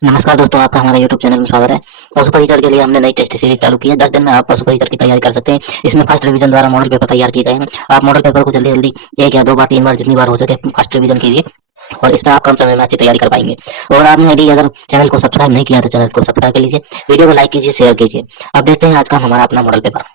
नमस्कार दोस्तों, आपका हमारे YouTube चैनल में स्वागत है। पशु परिचर के लिए हमने नई टेस्ट सीरीज चालू की है। 10 दिन में आप पशु परिचर की तैयारी कर सकते हैं। इसमें फर्स्ट रिवीजन द्वारा मॉडल पेपर तैयार किए गए हैं। आप मॉडल पेपर को जल्दी जल्दी एक या दो बार, तीन बार, जितनी बार हो सके फर्स्ट रिवीजन कीजिए और इसमें आप कम समय में अच्छी तैयारी कर पाएंगे। और आपने यदि अगर चैनल को सब्सक्राइब नहीं किया तो चैनल को सब्सक्राइब कर लीजिए, वीडियो को लाइक कीजिए, शेयर कीजिए। अब देखते हैं आज का हमारा अपना मॉडल पेपर।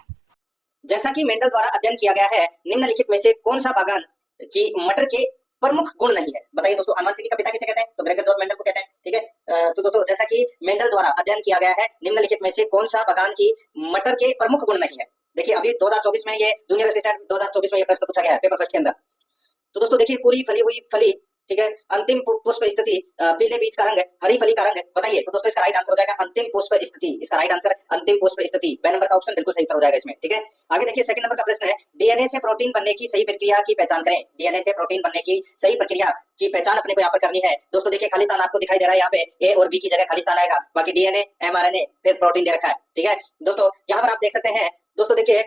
जैसा कि मेंडल द्वारा अध्ययन किया गया है, निम्नलिखित में से कौन सा बागान की मटर के प्रमुख गुण नहीं है? बताइए दोस्तों। आनुवंशिकी का पिता किसे कहते हैं? तो ग्रेगर जॉन मेंडल को कहते हैं। ठीक है। तो दोस्तों, जैसा कि मेंडल द्वारा अध्ययन किया गया है, निम्नलिखित में से कौन सा बागान की मटर के प्रमुख गुण नहीं है? देखिए, अभी 2024 में ये जूनियर असिस्टेंट 2024 में ये प्रश्न पूछा गया है पेपर फर्स्ट के अंदर। तो दोस्तों देखिए, पूरी फली हुई फली, ठीक है, अंतिम पुष्प स्थिति, पीले बीज का रंग, हरी फली का रंग। बताइए। तो दोस्तों इसका राइट आंसर हो जाएगा अंतिम पुष्प स्थिति। इसका राइट आंसर अंतिम पुष्प स्थिति, बी नंबर का ऑप्शन बिल्कुल सही उत्तर हो जाएगा इसमें। ठीक है। आगे देखिए, सेकंड नंबर का प्रश्न है, डीएनए से प्रोटीन बनने की सही प्रक्रिया की पहचान करें। डीएनए से प्रोटीन बनने की सही प्रक्रिया की पहचान अपने को यहाँ पर करनी है। दोस्तों देखिए, खाली स्थान आपको दिखाई दे रहा है, यहाँ पे ए और बी की जगह खाली स्थान आएगा, बाकी डीएनए, एमआरएनए, फिर प्रोटीन दे रखा है। ठीक है दोस्तों, यहाँ पर आप देख सकते हैं। दोस्तों देखिए,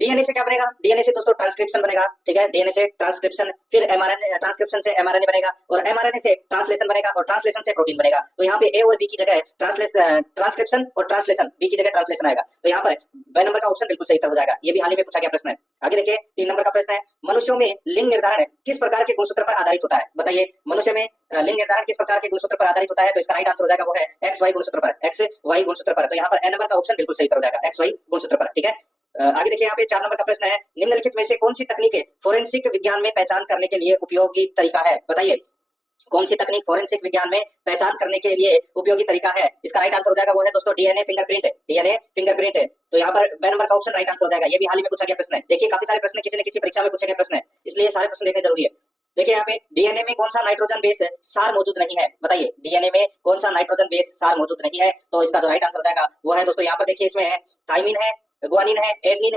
डीएनए से क्या बनेगा? डीएनए से दोस्तों ट्रांसक्रिप्शन बनेगा। ठीक है, डीएनए से ट्रांसक्रिप्शन, फिर एमआरएनए, ट्रांसक्रिप्शन से एमआरएनए बनेगा, और एमआरएनए से ट्रांसलेशन बनेगा, और ट्रांसलेशन से प्रोटीन बनेगा। तो यहाँ पे ए और बी की जगह ट्रांसक्रिप्शन और ट्रांसलेशन, बी की जगह ट्रांसलेशन आएगा। तो यहाँ पर बी नंबर का ऑप्शन बिल्कुल सही उत्तर हो जाएगा। ये भी हाल ही में पूछा गया प्रश्न है। आगे देखिए, 3 नंबर का प्रश्न है, मनुष्यों में लिंग निर्धारण किस प्रकार के गुणसूत्र पर आधारित होता है? बताइए, मनुष्य में लिंग निर्धारण किस प्रकार के गुणसूत्र पर आधारित होता है? तो इसका राइट आंसर हो जाएगा वो है एक्स वाई गुणसूत्र पर। एक्स वाई गुणसूत्र पर। तो यहाँ पर ए नंबर का ऑप्शन बिल्कुल सही उत्तर हो जाएगा, एक्स वाई गुणसूत्र पर। ठीक है। आगे देखिए, यहाँ पे 4 नंबर का प्रश्न है, निम्नलिखित में से कौन सी तकनीक फोरेंसिक विज्ञान में पहचान करने के लिए उपयोगी तरीका है? बताइए, कौन सी तकनीक फोरेंसिक विज्ञान में पहचान करने के लिए उपयोगी तरीका है? इसका राइट आंसर हो जाएगा वो है दोस्तों डीएनए फिंगरप्रिंट। DNA fingerprint. तो यहाँ पर बी नंबर का ऑप्शन राइट आंसर हो जाएगा। ये भी हाल ही में पूछा गया प्रश्न है। देखिए, काफी सारे प्रश्न किसी न किसी परीक्षा में पूछे गए प्रश्न है, इसलिए सारे प्रश्न देखने जरूरी है। देखिए, यहाँ पे डीएनए में कौन सा नाइट्रोजन बेस सार मौजूद नहीं है? बताइए, डीएनए में कौन सा नाइट्रोजन बेस सार मौजूद नहीं है? तो इसका जो राइट आंसर हो जाएगा वो है दोस्तों, यहाँ पर देखिए, इसमें थाइमिन है, ग्वानिन है, एडेनिन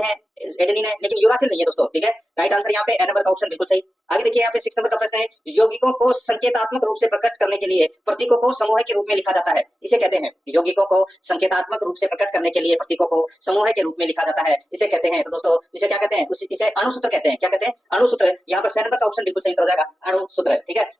है, लेकिन यूरासिल नहीं है दोस्तों। ठीक है। राइट आंसर यहाँ पे ए नंबर का ऑप्शन बिल्कुल सही। आगे देखिए, यहाँ पे 6 नंबर का प्रश्न है, यौगिकों को संकेतात्मक रूप से प्रकट करने के लिए प्रतीकों को समूह के रूप में लिखा जाता है, इसे कहते हैं। यौगिकों को संकेतात्मक रूप से प्रकट करने के लिए प्रतीकों को समूह के रूप में लिखा जाता है, इसे कहते हैं। तो दोस्तों इसे क्या कहते हैं? इसे अणुसूत्र कहते हैं। क्या कहते हैं? अणुसूत्र। यहाँ पर 6 नंबर का ऑप्शन बिल्कुल सही हो जाएगा, अणुसूत्र। ठीक है।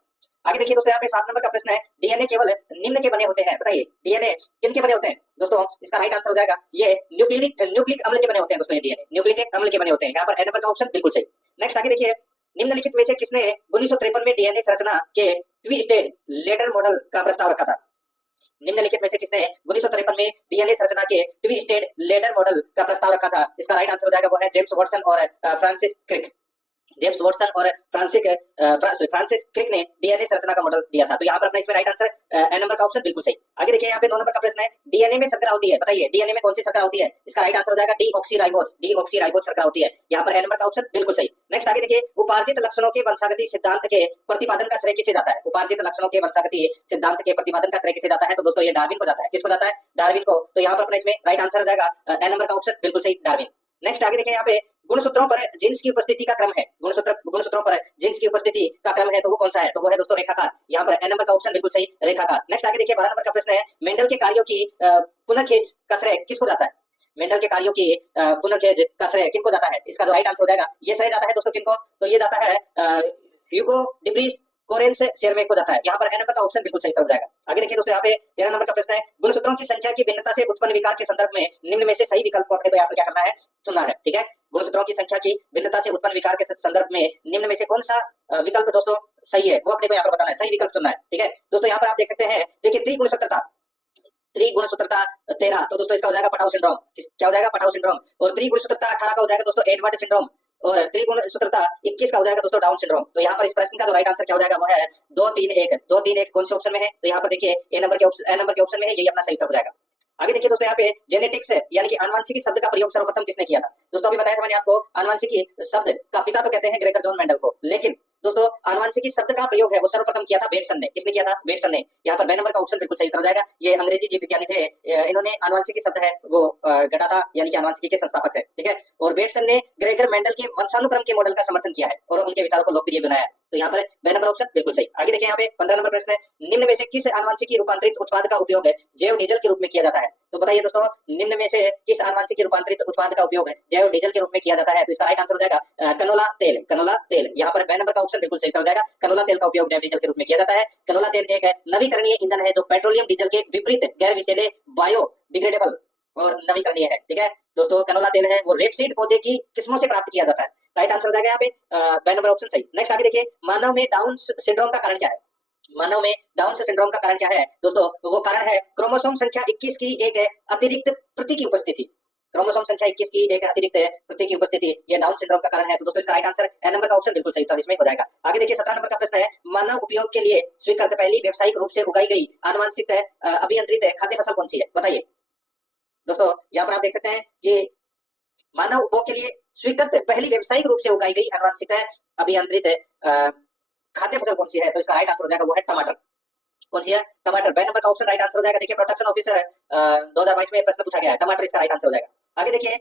आगे देखिए दोस्तों, यहाँ पे 7 नंबर का प्रश्न है, डीएनए केवल निम्न के बने होते हैं। बताइए, डीएनए किन के बने होते हैं? दोस्तों इसका राइट आंसर हो जाएगा ये न्यूक्लिक अम्ल के बने होते हैं। दोस्तों ये डीएनए न्यूक्लिक अम्ल के बने होते हैं। यहाँ पर ए नंबर का ऑप्शन बिल्कुल सही। नेक्स्ट आगे देखिए, निम्नलिखित में से किसने 1953 में डीएनए संरचना के ट्विस्टेड लेडर मॉडल का प्रस्ताव रखा था? निम्नलिखित में से किसने 1953 में डीएनए संरचना के ट्विस्टेड लेडर मॉडल का प्रस्ताव रखा था? इसका राइट आंसर हो जाएगा वो है जेम्स वाटसन और फ्रांसिस क्रिक। जेम्स वाटसन और फ्रांसिस क्रिक ने डीएनए संरचना का मॉडल दिया था। तो यहाँ पर अपना इसमें राइट आंसर ए नंबर का ऑप्शन बिल्कुल सही। आगे देखिए, यहाँ पे 9 नंबर का प्रश्न है, डीएनए में शर्करा होती है। बताइए, डीएनए में कौन सी शर्करा होती है? इसका राइट आंसर हो जाएगा डीऑक्सीराइबोज। डीऑक्सीराइबोज शर्करा होती है। यहाँ पर ए नंबर का ऑप्शन बिल्कुल सही। नेक्स्ट आगे देखिए, उपार्जित लक्षणों के वंशागति सिद्धांत के प्रतिपादन का श्रेय किसे जाता है? उपार्जित लक्षणों के वंशागति सिद्धांत के प्रतिपादन का श्रेय किसे जाता है? तो दोस्तों ये डार्विन को जाता है। किसको जाता है? डार्विन को। तो यहाँ पर अपना इसमें राइट आंसर हो जाएगा ए नंबर का ऑप्शन बिल्कुल सही, डार्विन। नेक्स्ट आगे देखिए, यहाँ पे गुणसूत्रों पर जिन्स की उपस्थिति का क्रम है। गुणसूत्रों पर जिन्स की उपस्थिति का क्रम है, तो वो कौन सा है? तो वो है दोस्तों रेखाकार। यहाँ पर ए नंबर का ऑप्शन बिल्कुल सही, रेखाकार। नेक्स्ट आगे देखिए, 12 नंबर का प्रश्न है, मेंडल के कार्यों की पुनर्खेज का श्रेय किसको जाता है? मेंडल के कार्यों की पुनर्खेज का श्रेय किनको जाता है? इसका जो राइट आंसर हो जाएगा, ये श्रेय जाता है दोस्तों किनको? तो ये जाता है ह्यूगो डिब्रीस कोरेन से शेरमेक को जाता है। यहाँ पर ए नंबर का ऑप्शन बिल्कुल सही हो जाएगा। आगे देखिए दोस्तों, यहाँ पे 13 नंबर का प्रश्न है, गुणसूत्रों की संख्या की भिन्नता से उत्पन्न विकार के संदर्भ में निम्न में से सही विकल्प को अपने को यहाँ पर क्या करना है? चुनना है। ठीक है। गुणसूत्रों की संख्या की भिन्नता से उत्पन्न विकार के संदर्भ में निम्न में से कौन सा विकल्प दोस्तों सही है, वो अपने को यहाँ पर बताना है, सही विकल्प चुनना है। ठीक है दोस्तों, यहाँ पर आप देख सकते हैं, देखिए त्रिगुणसूत्रता 13, तो दोस्तों इसका हो जाएगा पटाउ सिंड्रोम। क्या हो जाएगा? Patau syndrome. और त्रिगुणसूत्रता 18 का हो जाएगा दोस्तों एडवर्ड सिंड्रोम। और त्रिगुणसूत्रता 21 का हो जाएगा दोस्तों डाउन सिंड्रोम। तो यहाँ पर इस प्रश्न का जो राइट आंसर क्या हो जाएगा वो है 2-3-1। कौन से ऑप्शन में है? तो यहाँ पर देखिए ए नंबर के ऑप्शन में है, यही अपना सही उत्तर हो जाएगा। आगे देखिए दोस्तों, यहाँ पे जेनेटिक्स यानी कि आनुवंशिकी शब्द का प्रयोग सर्वप्रथम किसने किया था? दोस्तों अभी बताया था मैंने आपको, आनुवंशिकी शब्द का पिता तो कहते हैं ग्रेगर जॉन मेंडल को, लेकिन दोस्तों आनुवंशिकी शब्द का प्रयोग है वो सर्वप्रथम किया था बेटसन ने। किसने किया था? बेटसन ने। यहाँ पर बे नंबर का ऑप्शन बिल्कुल सही उत्तर हो जाएगा। ये अंग्रेजी जीव विज्ञानी थे, इन्होंने आनुवंशिकी शब्द है वो गढ़ा था, यानी कि आनुवंशिकी के संस्थापक है। ठीक है। और बेटसन ने ग्रेगर मेंडल के वंशानुक्रम के मॉडल का समर्थन किया है और उनके विचारों को लोकप्रिय बनाया है। तो यहाँ पर बे नंबर ऑप्शन बिल्कुल सही। आगे देखिए यहाँ पे 15 नंबर प्रश्न है, निम्न में से किस आनुवंशिकी रूपांतरित उत्पाद का उपयोग जैव डीजल के रूप में किया जाता है? तो बताइए दोस्तों, निम्न में से किस आनुवंशिकी रूपांतरित उत्पाद का उपयोग जैव डीजल के रूप में किया जाता है? तो इसका राइट आंसर हो जाएगा कनोला तेल। कनोला तेल, यहाँ पर बे नंबर का ऑप्शन बिल्कुल सही हो जाएगा। कनोला तेल का उपयोग जैव डीजल के रूप में किया जाता है। कनोला तेल एक नवीकरणीय ईंधन है जो पेट्रोलियम डीजल के विपरीत गैर विषैले, बायोडिग्रेडेबल और नवीकरणीय है। ठीक है दोस्तों, कनोला तेल है वो रेपसीड पौधे की किस्मों से प्राप्त किया जाता है। राइट आंसर हो जाएगा यहाँ पे बे नंबर ऑप्शन सही। नेक्स्ट आगे देखिए, मानव में डाउन सिंड्रोम का कारण क्या है? मानव में डाउन सिंड्रोम का कारण क्या है दोस्तों? वो कारण है क्रोमोसोम संख्या 21 की एक अतिरिक्त प्रति की उपस्थिति। क्रोमोसोम संख्या 21 की एक अतिरिक्त प्रति की उपस्थिति ये डाउन सिंड्रोम का कारण है। तो दोस्तों इसका राइट आंसर ए नंबर का ऑप्शन बिल्कुल सही था, इसमें हो जाएगा। आगे देखिए 17 नंबर का प्रश्न है, मानव उपयोग के लिए स्वीकृत पहली व्यावसायिक रूप से उगाई गई आनुवंशिक अभियंत्रित खाद्य फसल कौन सी है? बताइए दोस्तों, यहाँ पर आप देख सकते हैं कि मानव उपभोग के लिए स्वीकृत पहली व्यावसायिक रूप से उगाई गई आनुवंशिक अभियंत्रित खाद्य फसल कौन सी है? तो इसका राइट आंसर हो जाएगा वो है टमाटर। कौन सी है? टमाटर। बे नंबर का ऑप्शन राइट आंसर हो जाएगा। देखिए प्रोटेक्शन ऑफिसर 2022 में प्रश्न पूछा गया है, टमाटर इसका राइट आंसर हो जाएगा। आगे देखिए,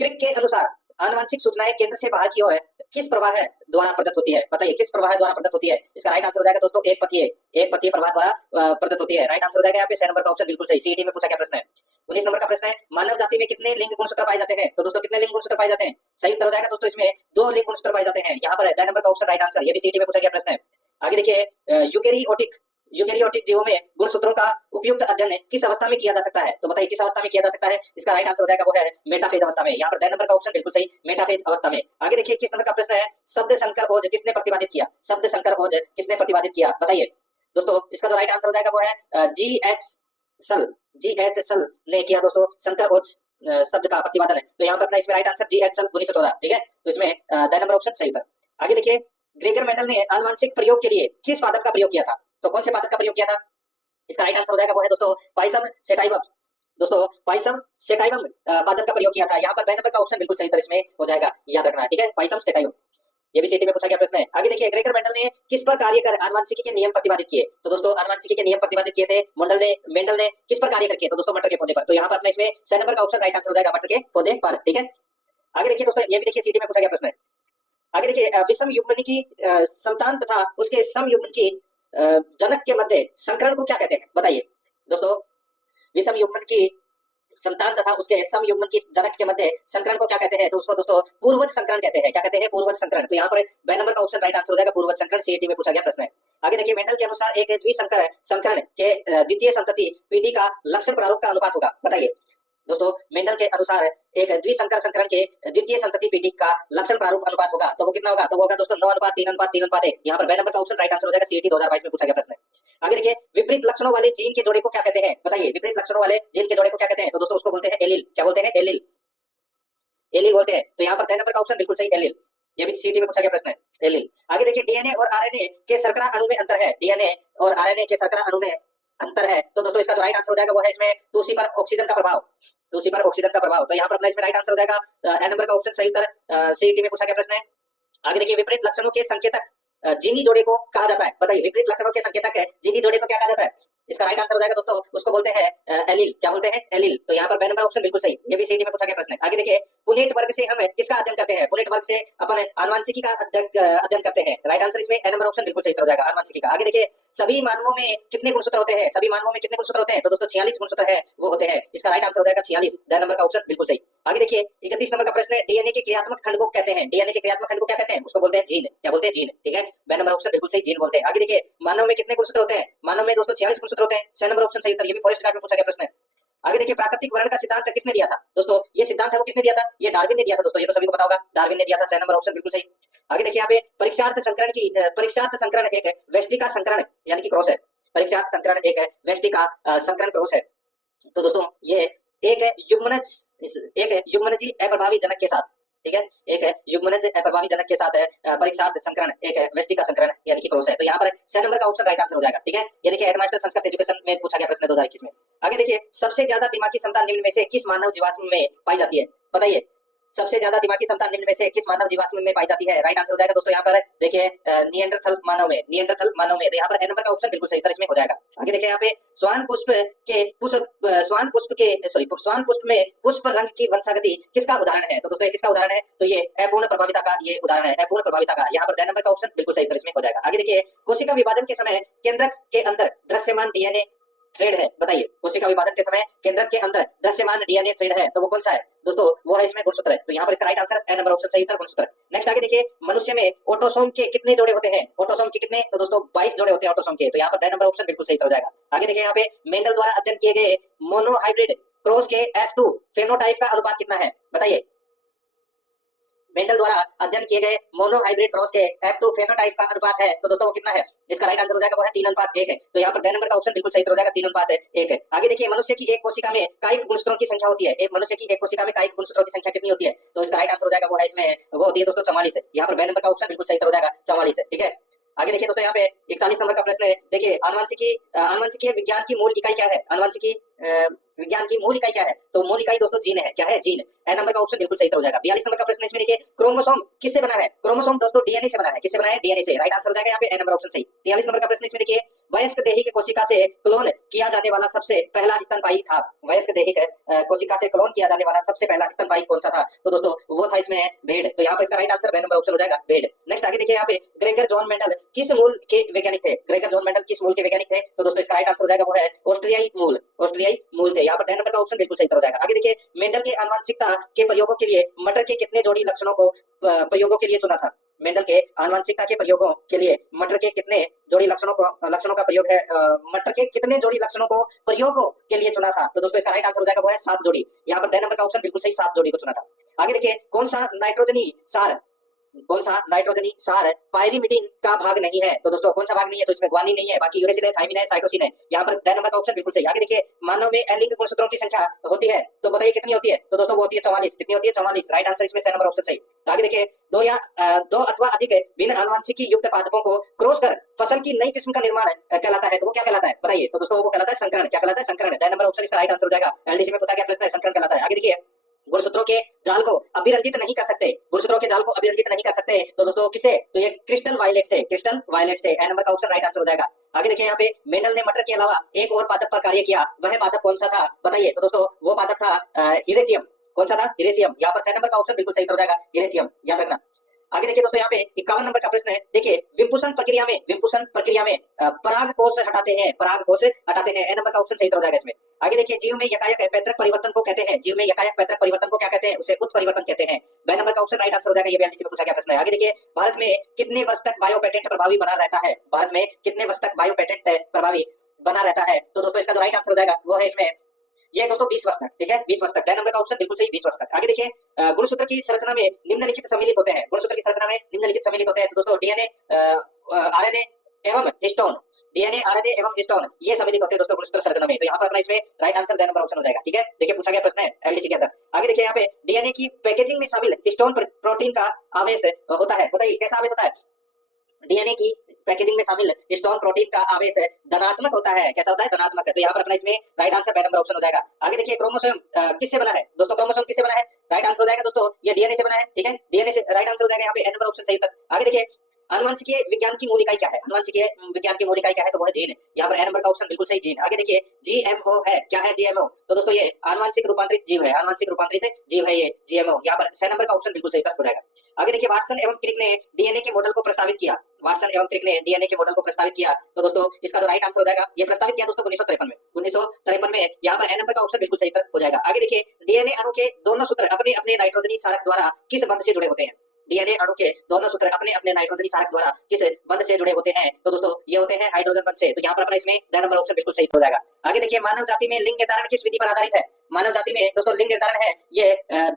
क्रिक के अनुसार आनुवंशिक सूचनाएं केंद्र से बाहर की ओर किस प्रवाह द्वारा प्रदत्त होती है? बताइए किस प्रवाह द्वारा प्रदत्त होती है? इसका राइट आंसर हो जाएगा दोस्तों एक पथीय प्रवाह द्वारा प्रदत्त होती है। राइट आंसर हो जाएगा यहाँ पे सी नंबर का ऑप्शन बिल्कुल सही। सीईटी में पूछा गया प्रश्न है। 19 नंबर का प्रश्न है, मानव जाति में कितने लिंग गुणसूत्र पाए जाते हैं? तो दोस्तों कितने लिंग गुणसूत्र पाए जाते हैं? सही उत्तर हो जाएगा दोस्तों, इसमें 2 लिंग गुणसूत्र पाए जाते हैं। यहाँ पर द नंबर का ऑप्शन राइट आंसर, ये भी सीईटी में पूछा गया प्रश्न है। आगे देखिए, यूकेरियोटिक जीवों में गुणसूत्रों का उपयुक्त अध्ययन किस अवस्था में किया जा सकता है? तो बताइए किस अवस्था में किया जा सकता है? इसका राइट आंसर हो जाएगा वो है मेटाफेज अवस्था में। यहाँ पर द नंबर का ऑप्शन बिल्कुल सही, मेटाफेज अवस्था में। आगे देखिए 21 नंबर का प्रश्न है, शब्द संकर खोज किसने प्रतिपादित किया? शब्द संकर खोज किसने प्रतिपादित किया? बताइए दोस्तों, इसका जो राइट आंसर हो जाएगा वो है GH सल ने किया दोस्तों संकर खोज शब्द का प्रतिपादन है। तो यहाँ पर अपना इसमें राइट आंसर GH सल 1914। ठीक है, तो इसमें द नंबर ऑप्शन सही था। आगे देखिए, ग्रेगर मेंडल ने आनुवंशिक प्रयोग के लिए किस पादप का प्रयोग किया था? तो कौन से पादप का प्रयोग किया था? इसका राइट आंसर हो जाएगा वो है दोस्तों पाइसम सेटाइवम। दोस्तों पाइसम सेटाइवम पादप का प्रयोग किया था। यहाँ पर बे नंबर का ऑप्शन बिल्कुल सही था, इसमें हो जाएगा, याद रखना है। ठीक है, पाइसम सेटाइवम, ये भी सीटी में पूछा गया प्रश्न है। आगे देखिए, ग्रेगर मेंडल ने किस पर कार्य कर आनुवंशिकी के नियम प्रतिपादित किए? तो दोस्तों आनुवंशिकी के नियम प्रतिपादित किए थे मेंडल ने किस पर कार्य करके? तो दोस्तों मटर के पौधे पर। तो यहाँ पर अपने इसमें सी नंबर का ऑप्शन राइट आंसर हो जाएगा मटर के पौधे पर। ठीक है, आगे देखिए दोस्तों, ये भी देखिए सीटी में पूछा गया प्रश्न है। आगे देखिए, विषम युग्मन की संतान तथा उसके सम युग्मन की जनक के मध्य संकरण को क्या कहते हैं? बताइए दोस्तों, विषम युग्मन की संतान तथा उसके सम युग्मन की जनक के मध्य संकरण को क्या कहते हैं? तो उसको दोस्तों पूर्वज संकरण कहते हैं। क्या कहते हैं? पूर्वज संकरण। तो यहाँ पर बे नंबर का ऑप्शन राइट आंसर हो जाएगा पूर्वज संकरण, सीईटी में पूछा गया प्रश्न है। आगे देखिए, मेंडल के अनुसार एक द्विसंकर संकरण के द्वितीय संतति पीढ़ी का लक्षण प्रारूप का अनुपात होगा। बताइए दोस्तों, मेंडल के अनुसार एक द्विसंकर संकरण के द्वितीय संतति पीढ़ी का लक्षण प्रारूप अनुपात होगा, तो वो कितना होगा? तो वो होगा दोस्तों 9:3:3:1। यहाँ पर बे नंबर का ऑप्शन राइट आंसर हो जाएगा, सीईटी 2022 में पूछा गया प्रश्न है। आगे देखिए, विपरीत लक्षणों वाले जीन के जोड़े को क्या कहते हैं? बताइए विपरीत लक्षणों वाले जीन के जोड़े को क्या कहते हैं? तो दोस्तों उसको बोलते हैं एलील। क्या बोलते हैं? एलील, एलील बोलते हैं। तो यहाँ पर द नंबर का ऑप्शन बिल्कुल सही, एलील, ये भी सीईटी में पूछा गया प्रश्न है, एलील। आगे देखिए, डीएनए और आरएनए के शर्करा अणु में अंतर है। डीएनए और आरएनए के शर्करा अणु में अंतर है। तो दोस्तों इसका जो राइट आंसर हो जाएगा वो है इसमें 2C पर ऑक्सीजन का प्रभाव, 2C पर ऑक्सीजन का प्रभाव। तो यहाँ पर अपना इसमें राइट आंसर हो जाएगा ए नंबर का ऑप्शन सही उत्तर, सीईटी में पूछा गया प्रश्न है। आगे देखिए, विपरीत लक्षणों के संकेतक जीनी जोड़े को कहा जाता है। बताइए विपरीत लक्षणों के संकेतक जीनी जोड़े को क्या कहा जाता है? इसका राइट आंसर हो जाएगा दोस्तों, उसको बोलते हैं एलील। क्या बोलते हैं? एलील। तो यहाँ पर बे नंबर ऑप्शन बिल्कुल सही, ये भी सीईटी में पूछा गया प्रश्न है। आगे देखिए, पुनेट वर्ग से हम किसका अध्ययन करते हैं? पुनेट वर्ग से अपन आनुवंशिकी का अध्ययन करते हैं। राइट आंसर इसमें ए नंबर ऑप्शन बिल्कुल सही हो जाएगा, आनुवंशिकी का। आगे देखिए, सभी मानवों में कितने गुणसूत्र होते हैं? सभी मानवों में कितने गुणसूत्र होते हैं? तो दोस्तों 46 गुणसूत्र है वो होते हैं। इसका राइट आंसर हो जाएगा 46, द नंबर का ऑप्शन बिल्कुल सही। आगे देखिए, 31 नंबर का प्रश्न है, डीएनए के क्रियात्मक खंड को कहते हैं? डीएनए के क्रियात्मक खंड को क्या कहते हैं? उसको बोलते हैं जीन। क्या बोलते हैं? जीन। ठीक है, बे नंबर ऑप्शन बिल्कुल सही, जीन बोलते हैं। आगे देखिए, मानव में कितने गुणसूत्र होते हैं? मानव में दोस्तों 46 गुणसूत्र होते हैं, सी नंबर ऑप्शन सही उत्तर, ये भी फॉरेस्ट गार्ड में पूछा गया प्रश्न है। आगे देखिए, प्राकृतिक वर्ण का सिद्धांत किसने दिया था? दोस्तों ये सिद्धांत है वो किसने दिया था? ये डार्विन ने दिया था दोस्तों, ये तो सभी को पता होगा, डार्विन ने दिया था, सी नंबर ऑप्शन बिल्कुल सही। आगे देखिए, यहाँ पे परीक्षार्थ संकरण एक वैश्विक संकरण यानी कि क्रॉस है। परीक्षार्थ संकरण एक वैश्विक संकरण क्रॉस है। तो दोस्तों ये एक युग्मनजी अप्रभावी जनक के साथ, ठीक है, एक युग्मनज अप्रभावी जनक के साथ परीक्षार्थ संकरण एक वैश्विक संकरण यानी कि क्रॉस है। तो यहाँ पर सी नंबर का ऑप्शन राइट आंसर हो जाएगा। ठीक है, ये देखिए हेडमास्टर संस्कृत एजुकेशन में पूछा गया प्रश्न 2021 में। आगे देखिए, सबसे ज्यादा दिमागी क्षमता निम्न में से किस मानव जीवाश्म में पाई जाती है? बताइए सबसे ज्यादा दिमागी क्षमता निम्न में से किस मानव जीवाश्म में पाई जाती है? राइट आंसर हो जाएगा दोस्तों यहाँ पर देखिए निएंडरथल मानव में, निएंडरथल मानव में। तो यहाँ पर ए नंबर का ऑप्शन बिल्कुल सही उत्तर इसमें हो जाएगा। आगे देखिए यहाँ पे श्वान पुष्प में पुष्प रंग की वंशागति किसका उदाहरण है? तो दोस्तों किसका उदाहरण है? तो ये अपूर्ण प्रभाविता का ये उदाहरण है, अपूर्ण प्रभाविता का। यहाँ पर द नंबर का ऑप्शन बिल्कुल सही उत्तर इसमें हो जाएगा। आगे देखिए कोशिका विभाजन के समय केंद्रक के अंदर दृश्यमान डीएनए थ्रेड है, बताइए कोशिका विभाजन के समय केंद्रक के अंदर दृश्यमान डीएनए थ्रेड है, तो वो कौन सा है दोस्तों? वो है इसमें गुणसूत्र। तो यहाँ पर इसका right answer A number option सही उत्तर गुणसूत्र। नेक्स्ट आगे देखिए मनुष्य में ऑटोसोम के कितने जोड़े होते हैं? ऑटोसोम के कितने? तो दोस्तों 22 जोड़े होते हैं ऑटोसोम के। तो यहाँ पर द नंबर ऑप्शन बिल्कुल सही उत्तर हो जाएगा। आगे देखिए यहाँ पे मेंडल द्वारा अध्ययन किए गए मोनोहाइब्रिड क्रॉस के F2 फेनोटाइप का अनुपात कितना है? बताइए मेंडल द्वारा अध्ययन किए गए मोनोहाइब्रिड क्रॉस के F2 फेनोटाइप का अनुपात है, तो दोस्तों वो कितना है? इसका राइट आंसर हो जाएगा वो है 3:1 है। तो यहाँ पर द नंबर का ऑप्शन बिल्कुल सही हो जाएगा 3:1 है। आगे देखिए मनुष्य की एक कोशिका में कायिक गुणसूत्रों की संख्या होती है, एक मनुष्य की एक कोशिका में कायिक गुणसूत्रों की संख्या कितनी होती है? तो इसका राइट आंसर हो जाएगा वो है इसमें वो होती है दोस्तों 44। यहाँ पर ब नंबर का ऑप्शन बिल्कुल सही हो जाएगा 44 है। ठीक है, आगे देखिए दोस्तों यहाँ पे 41 नंबर का प्रश्न है। देखिए आनुवंशिकीय विज्ञान की मूल इकाई क्या है? आनुवंशिकी विज्ञान की मूल इकाई क्या है? तो मूल इकाई दोस्तों जीन है। क्या है? जीन। ए नंबर का ऑप्शन बिल्कुल सही हो जाएगा। 42 नंबर का प्रश्न इसमें देखिए क्रोमोसोम किससे बना है? क्रोमोसोम दोस्तों डीएनए से बना है। किससे बना है? डीएनए से। राइट आंसर हो जाएगा यहाँ पे ए नंबर ऑप्शन सही। 43 नंबर का प्रश्न इसमें देखिए वयस्क देहिक कोशिका से क्लोन किया जाने वाला सबसे पहला स्तनपायी था। वयस्क देहिक कोशिका से क्लोन किया जाने वाला सबसे पहला स्तनपायी कौन सा था? तो दोस्तों वो था इसमें भेड़। तो यहाँ पे इसका right answer B number option हो जाएगा भेड़। नेक्स्ट आगे देखिए यहाँ पे ग्रेगर जॉन मेंडल किस मूल के वैज्ञानिक थे? ग्रेगर जॉन मेंडल किस मूल के वैज्ञानिक थे? तो दोस्तों इसका राइट आंसर हो जाएगा वो है ऑस्ट्रियाई मूल। ऑस्ट्रियाई मूल थे। यहाँ पर द नंबर का ऑप्शन बिल्कुल सही हो जाएगा। आगे देखिए मेंडल के आनुवंशिकता के प्रयोगों के लिए मटर के कितने जोड़ी लक्षणों को प्रयोगों के लिए चुना था? मेंडल के आनुवंशिकता के प्रयोगों के लिए मटर के कितने जोड़ी लक्षणों का प्रयोग है? मटर के कितने जोड़ी लक्षणों को प्रयोगों के लिए चुना था? तो दोस्तों इसका राइट आंसर हो जाएगा वो है 7 जोड़ी। यहाँ पर द नंबर का ऑप्शन बिल्कुल सही 7 जोड़ी को चुना था। आगे देखिए कौन सा नाइट्रोजनी सार पायरीमिडीन का भाग नहीं है? तो दोस्तों कौन सा भाग नहीं है? तो इसमें ग्वानिन नहीं है, बाकी यूरेसिल है, थायमिन है, साइटोसिन है। यहाँ पर द नंबर का ऑप्शन बिल्कुल सही। आगे देखिए मानव में एलिंग गुणसूत्रों की संख्या होती है, तो बताइए कितनी होती है? तो दोस्तों वो होती है 44। कितनी होती है? 44। राइट आंसर इसमें सी नंबर ऑप्शन सही। तो आगे देखिए दो अथवा अधिक भिन्न आनुवंशिकी युक्त पादपों को क्रॉस कर फसल की नई किस्म का निर्माण कहलाता है, तो वो क्या कहलाता है? बताइए। तो दोस्तों वो कहलाता है संकरण। क्या कहलाता है? संकरण। द नंबर ऑप्शन इसका राइट आंसर हो जाएगा। एलडीसी में पूछा गया प्रश्न है, संकरण कहलाता है। आगे देखिए गुणसूत्रों के जाल को अभिरंजित नहीं कर सकते, गुणसूत्रों के जाल को अभिरंजित नहीं कर सकते, तो दोस्तों किसे? तो ये क्रिस्टल वायलेट से। क्रिस्टल वायलेट से। ए नंबर का ऑप्शन राइट आंसर हो जाएगा। आगे देखिए यहाँ पे मेंडल ने मटर के अलावा एक और पादप पर कार्य किया, वह पादप कौन सा था? बताइए। तो दोस्तों वो पादप था हीरेसियम। कौन सा था? हीरेसियम। यहाँ पर सी नंबर का ऑप्शन बिल्कुल सही हो जाएगा हीरेसियम, याद रखना। आगे देखिए दोस्तों यहाँ पे 51 नंबर का प्रश्न है। देखिए विम्पुसन प्रक्रिया में पराग कोष हटाते हैं, ए नंबर का ऑप्शन सही हो जाएगा इसमें। आगे देखिए जीव में यकायक पैतृक परिवर्तन को कहते हैं, जीव में यकायक पैतृक परिवर्तन को क्या कहते हैं? उसे उत्परिवर्तन कहते हैं। बी नंबर का ऑप्शन राइट आंसर हो जाएगा। ये 42 में पूछा गया प्रश्न है। आगे देखिए भारत में कितने वर्ष तक बायो पेटेंट प्रभावी बना रहता है? भारत में कितने वर्ष तक बायो पेटेंट प्रभावी बना रहता है? तो दोस्तों इसका जो राइट आंसर हो जाएगा वो है इसमें ये दोस्तों 20 वर्ष तक। ठीक है, 20 वर्ष तक। द नंबर का ऑप्शन बिल्कुल सही 20 वर्ष तक। आगे देखिए गुणसूत्र की संरचना में निम्नलिखित सम्मिलित होते हैं, गुणसूत्र की संरचना में निम्नलिखित सम्मिलित होते हैं। तो दोस्तों डीएनए आरएनए एवं हिस्टोन, डीएनए आरएनए एवं हिस्टोन ये सम्मिलित होते हैं दोस्तों गुणसूत्र संरचना में। तो यहाँ पर अपना इसमें right answer the number option हो जाएगा। ठीक है, देखिए पूछा गया प्रश्न है एलडीसी के अंदर। आगे देखिए यहाँ पे डीएनए की पैकेजिंग में शामिल हिस्टोन प्रोटीन का आवेश होता है, बताइए कैसा आवेश होता है? डीएनए की पैकेजिंग में शामिल हिस्टोन प्रोटीन का आवेश धनात्मक होता है। कैसा होता है? धनात्मक। तो यहाँ पर अपना इसमें right answer B number option हो जाएगा। आगे देखिए क्रोमोसोम किससे बना है? दोस्तों क्रोमोसोम किससे बना है? राइट आंसर हो जाएगा दोस्तों ये डीएनए से बना है। ठीक है, डीएनए से राइट आंसर हो जाएगा यहाँ पे ए नंबर ऑप्शन सही उत्तर। आगे देखिए आनुवंशिकीय विज्ञान की मूल इकाई क्या है? आनुवंशिकीय विज्ञान की मूल इकाई क्या है? तो वो है जीन। यहाँ पर ए नंबर का ऑप्शन बिल्कुल सही जीन। आगे देखिए जीएमओ है। क्या है जीएमओ? तो दोस्तों ये आनुवंशिक रूपांतरित जीव है, आनुवंशिक रूपांतरित जीव है ये जीएमओ। यहाँ पर सी नंबर का ऑप्शन बिल्कुल सही उत्तर हो जाएगा। आगे देखिए वाटसन एवं क्रिक ने डीएनए के मॉडल को प्रस्तावित किया, वाटसन एवं क्रिक ने डीएनए के मॉडल को प्रस्तावित किया, तो दोस्तों इसका जो राइट आंसर हो जाएगा ये प्रस्तावित किया दोस्तों 1953 में। यहाँ पर ए नंबर का ऑप्शन बिल्कुल सही उत्तर हो जाएगा। आगे देखिए डीएनए अणु के दोनों सूत्र अपने अपने नाइट्रोजनी क्षारक द्वारा किस बंध से जुड़े होते हैं? डीएनए अणु के दोनों सूत्र अपने अपने नाइट्रोजनी क्षारक द्वारा किस बंध से जुड़े होते हैं? तो दोस्तों ये होते हैं हाइड्रोजन बंध से। तो यहाँ पर अपना इसमें द नंबर ऑप्शन बिल्कुल सही हो जाएगा। आगे देखिए मानव जाति में लिंग निर्धारण किस विधि पर आधारित है? मानव जाति में दोस्तों लिंग निर्धारण है ये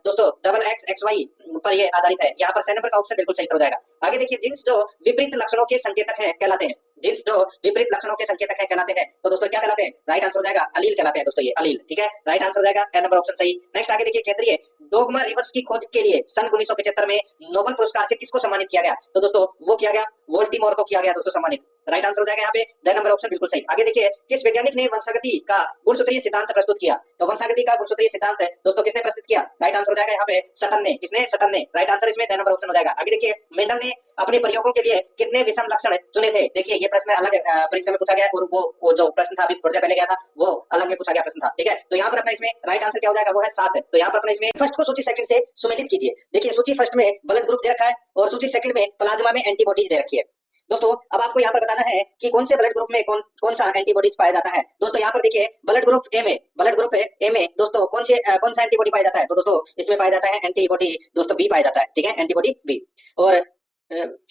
दोस्तों XXY पर ये आधारित है। यहाँ पर सी नंबर का ऑप्शन बिल्कुल सही हो जाएगा। आगे देखिए जीन्स जो विपरीत लक्षणों के संकेतक है कहलाते हैं, जीन्स जो विपरीत लक्षणों के संकेतक है कहलाते हैं, तो दोस्तों क्या कहलाते हैं? राइट आंसर हो जाएगा अलील कहलाते हैं दोस्तों ये अलील। ठीक है, राइट आंसर हो जाएगा ए नंबर ऑप्शन सही। नेक्स्ट आगे देखिए केंद्रीय डोगमा रिवर्स की खोज के लिए सन 1975 में नोबेल पुरस्कार से किसको सम्मानित किया गया? तो दोस्तों वो किया गया वोल्टीमोर को किया गया दोस्तों सम्मानित। राइट आंसर हो जाएगा यहाँ पे द नंबर ऑप्शन बिल्कुल सही। आगे देखिए, किस वैज्ञानिक ने वंशागति का गुणसूत्रीय सिद्धांत प्रस्तुत किया? तो वंशागति का गुणसूत्रीय सिद्धांत दोस्तों किसने प्रस्तुत किया? राइट आंसर हो जाएगा यहाँ पे सटन ने। किसने? सटन ने। राइट आंसर इसमें द नंबर ऑप्शन हो जाएगा। आगे देखिए, मेंडल ने अपने प्रयोगों के लिए कितने विषम लक्षण चुने थे? देखिए ये प्रश्न अलग परीक्षा में पूछा गया और वो जो प्रश्न था अभी थोड़ी देर पहले गया था वो अलग में पूछा गया प्रश्न था, ठीक है। तो यहाँ पर अपना इसमें राइट आंसर क्या हो जाएगा? वो है 7। तो यहाँ पर अपना इसमें फर्स्ट को सूची सेकंड से सुमेलित कीजिए। देखिए सूची फर्स्ट में ब्लड ग्रुप दे रखा है और सूची सेकंड में प्लाज्मा में एंटीबॉडीज दे रखी है। दोस्तों अब आपको यहाँ पर बताना है कि कौन से ब्लड ग्रुप में कौन सा एंटीबॉडीज पाया जाता है। दोस्तों यहाँ पर देखिए ब्लड ग्रुप ए में दोस्तों कौन सा एंटीबॉडी पाया जाता है? तो दोस्तों इसमें पाया जाता है एंटीबॉडी दोस्तों बी पाया जाता है, ठीक है, एंटीबॉडी बी। और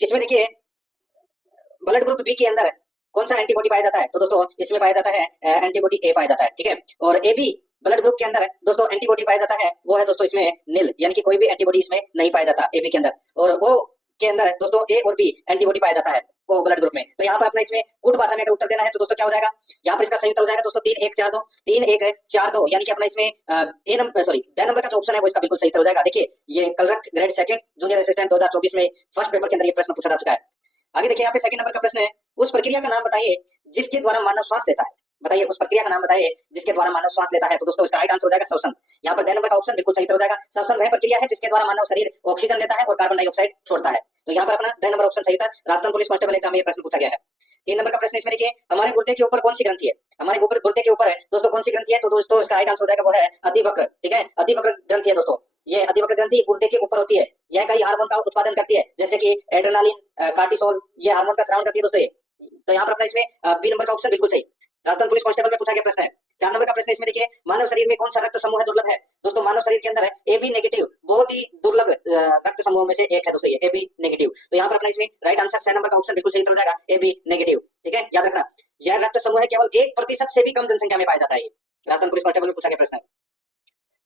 इसमें देखिए ब्लड ग्रुप बी के अंदर कौन सा एंटीबॉडी पाया जाता है? तो दोस्तों इसमें पाया जाता है एंटीबॉडी ए पाया जाता है, ठीक है। और ए बी ब्लड ग्रुप के अंदर दोस्तों एंटीबॉडी पाया जाता है वो है दोस्तों इसमें नील, यानी कि कोई भी एंटीबॉडी इसमें नहीं पाया जाता ए बी के अंदर। और ओ के अंदर दोस्तों ए और बी एंटीबॉडी पाया जाता है वो ब्लड ग्रुप में। तो यहाँ पर अपना इसमें गुड भाषा में अगर उत्तर देना है तो दोस्तों क्या हो जाएगा? यहाँ पर इसका सही उत्तर हो जाएगा दोस्तों 3 1 4 2 3 1 4 2, यानी कि अपना इसमें द नंबर का जो ऑप्शन है वो इसका बिल्कुल सही उत्तर हो जाएगा। देखिए ये clerk grade second junior assistant 2024 में फर्स्ट पेपर के अंदर ये प्रश्न पूछा जा चुका है। आगे देखिए यहाँ पे सेकंड नंबर का प्रश्न है, उस प्रक्रिया का नाम बताइए जिसके द्वारा मानव श्वास लेता है। बताइए उस प्रक्रिया का नाम बताइए जिसके द्वारा मानव श्वास लेता है। तो दोस्तों इसका राइट आंसर हो जाएगा श्वसन। यहाँ पर द नंबर का ऑप्शन बिल्कुल सही उत्तर हो जाएगा। श्वसन वह प्रक्रिया है जिसके द्वारा मानव शरीर ऑक्सीजन लेता है और कार्बन डाइऑक्साइड छोड़ता है। तो यहाँ पर अपना द नंबर ऑप्शन सही था। राजस्थान पुलिस कांस्टेबल एग्जाम में ये प्रश्न पूछा गया है। 3 नंबर का प्रश्न इसमें देखिए, हमारे गुर्दे के ऊपर कौन सी ग्रंथि है? हमारे गुर्दे के ऊपर दोस्तों कौन सी ग्रंथि है? तो दोस्तों इसका राइट आंसर हो जाएगा वो है अधिवक्र, ठीक है, अधिवक्र ग्रंथि है दोस्तों। ये अधिवक्र ग्रंथि गुर्दे के ऊपर होती है। यह कई हार्मोन का उत्पादन करती है जैसे कि एड्रेनालिन, कार्टिसोल, ये हार्मोन का स्राव करती है दोस्तों ये। तो यहाँ पर अपना इसमें बी नंबर का ऑप्शन बिल्कुल सही। राजस्थान पुलिस कांस्टेबल में पूछा गया प्रश्न है। 4 नंबर का प्रश्न इसमें देखिए, मानव शरीर में कौन सा रक्त समूह है दुर्लभ है? दोस्तों मानव शरीर के अंदर है ए बी नेगेटिव, बहुत ही दुर्लभ रक्त समूह में से एक है दोस्तों ये ए बी नेगेटिव। तो यहाँ पर अपना इसमें राइट आंसर 6 नंबर का ऑप्शन बिल्कुल सही हो जाएगा ए बी नेगेटिव, ठीक है, याद रखना। यह रक्त समूह है केवल 1% से भी कम जनसंख्या में पाया जाता है। राजस्थान पुलिस कांस्टेबल में पूछा गया प्रश्न है।